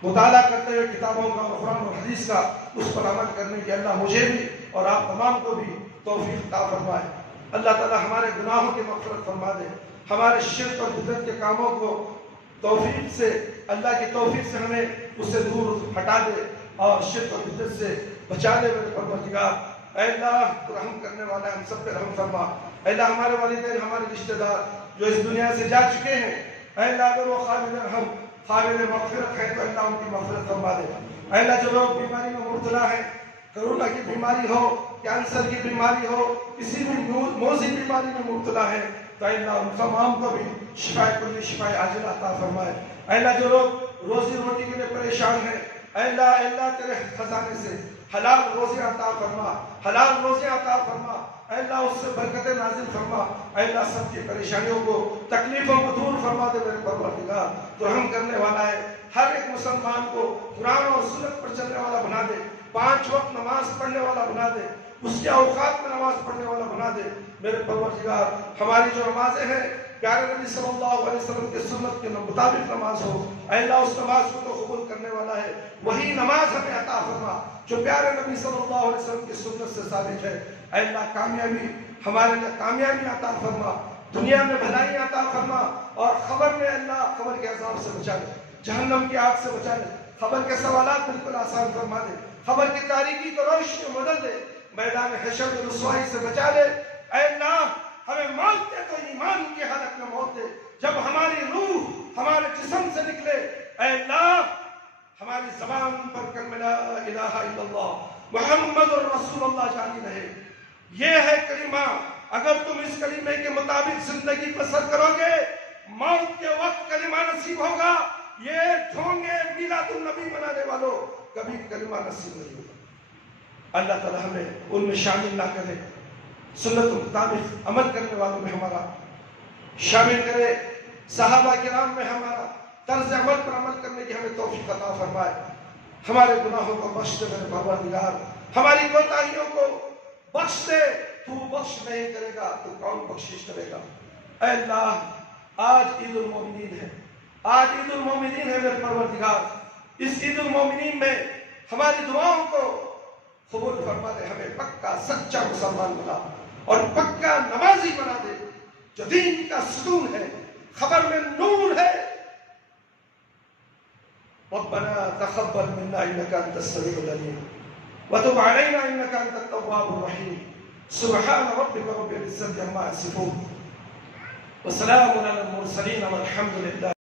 مطالعہ کرتے ہوئے کتابوں کا اور قرآن اور حدیث کا اس پر عمل کرنے کی اللہ مجھے بھی اور آپ تمام کو بھی توفیق عطا فرمائے. اللہ تعالیٰ ہمارے گناہوں کی مغفرت فرما دے، ہمارے شرک اور بدعت کے کاموں کو توفیق سے، اللہ کی توفیق سے ہمیں اس سے دور ہٹا دے اور شرک اور بدعت سے بچا دے. میرے پروردگار، اے اللہ تو رحم کرنے والا ہے، ہم سب پہ رحم فرما. اے اللہ ہمارے والدین، ہمارے رشتہ دار جو اس دنیا سے جا چکے ہیں، اے اللہ اگر وہ قابل رحم قابل مغفرت ہے تو اللہ ان کی مغفرت فرما دے. اے اللہ جو لوگ بیماری میں مبتلا ہے، کرونا کی بیماری ہو، کینسر کی بیماری ہو، کسی بھی موذی بیماری میں مبتلا ہے، تو اے اللہ ان تمام کو بھی شفا کلی شفا عاجلہ عطا فرمائے. اے اللہ جو لوگ روزی روٹی کے لیے پریشان ہیں، اے اللہ تیرے خزانے سے حلال روزی عطا فرما، حلال روزی عطا فرما. اے اللہ اس سے برکتیں نازل فرما. اے اللہ سب کی پریشانیوں کو، تکلیفوں کو دور فرما دے. میرے پروردگار تو رحم کرنے والا ہے، ہر ایک مسلمان کو قرآن اور سنت پر چلنے والا بنا دے، 5 وقت نماز پڑھنے والا بنا دے، اس کے اوقات میں نماز پڑھنے والا بنا دے. میرے پروردگار ہماری جو نمازیں ہیں پیارے نبی صلی اللہ علیہ وسلم کے سنت کے مطابق نماز ہو. اے اللہ اس نماز کو تو قبول کرنے والا ہے، وہی نماز ہمیں عطا فرما جو پیارے نبی صلی اللہ علیہ وسلم کی سنت سے ثابت ہے. اے اللہ کامیابی ہمارے لیے کامیابی عطا فرما، دنیا میں بھلائی عطا فرما، اور خبر میں اللہ خبر کے عذاب سے بچا لے، جہنم کی آگ سے بچا لے، خبر کے سوالات بالکل آسان فرما دے، خبر کی تاریکی کو روشنی میں بدل دے، میدان حشر میں رسوائی سے بچا لے. اے اللہ ہمیں موت دے تو ایمان کی حالت میں موت دے، جب ہماری روح ہمارے جسم سے نکلے اے اللہ ہماری زبان پر کلمہ لا الہ الا اللہ محمد الرسول اللہ جاری رہے. یہ ہے کلمہ، اگر تم اس کلمے کے مطابق زندگی بسر کرو گے، موت کے وقت کلمہ نصیب ہوگا. یہ ڈھونگے میلاد النبی منانے والوں کبھی کلمہ نصیب نہیں ہوگا. اللہ تعالی ہمیں ان میں شامل نہ کرے، سنت کے مطابق عمل کرنے والوں میں ہمارا شامل کرے، صحابہ کرام میں ہمارا طرز عمل پر عمل کرنے کی ہمیں توفیق عطا فرمائے، ہمارے گناہوں کو بخش دے میرے پروردگار، ہماری کوتاہیوں کو بخش دے، تو بخش نہیں کرے گا تو کون بخشش کرے گا؟ اے اللہ، آج عید المومنین ہے، آج عید المومنین ہے میرے پروردگار، اس عید المومنین میں ہماری دعاؤں کو قبول فرما دے، ہمیں پکا سچا مسلمان بنا اور پکا نمازی بنا دے جو دین کا ستون ہے، خبر میں نور ہے۔ ربنا تقبل منا انك انت السميع العليم وتب علينا انك انت التواب الرحيم سبحان ربك رب العزة عما يصفون وسلام على المرسلين والحمد لله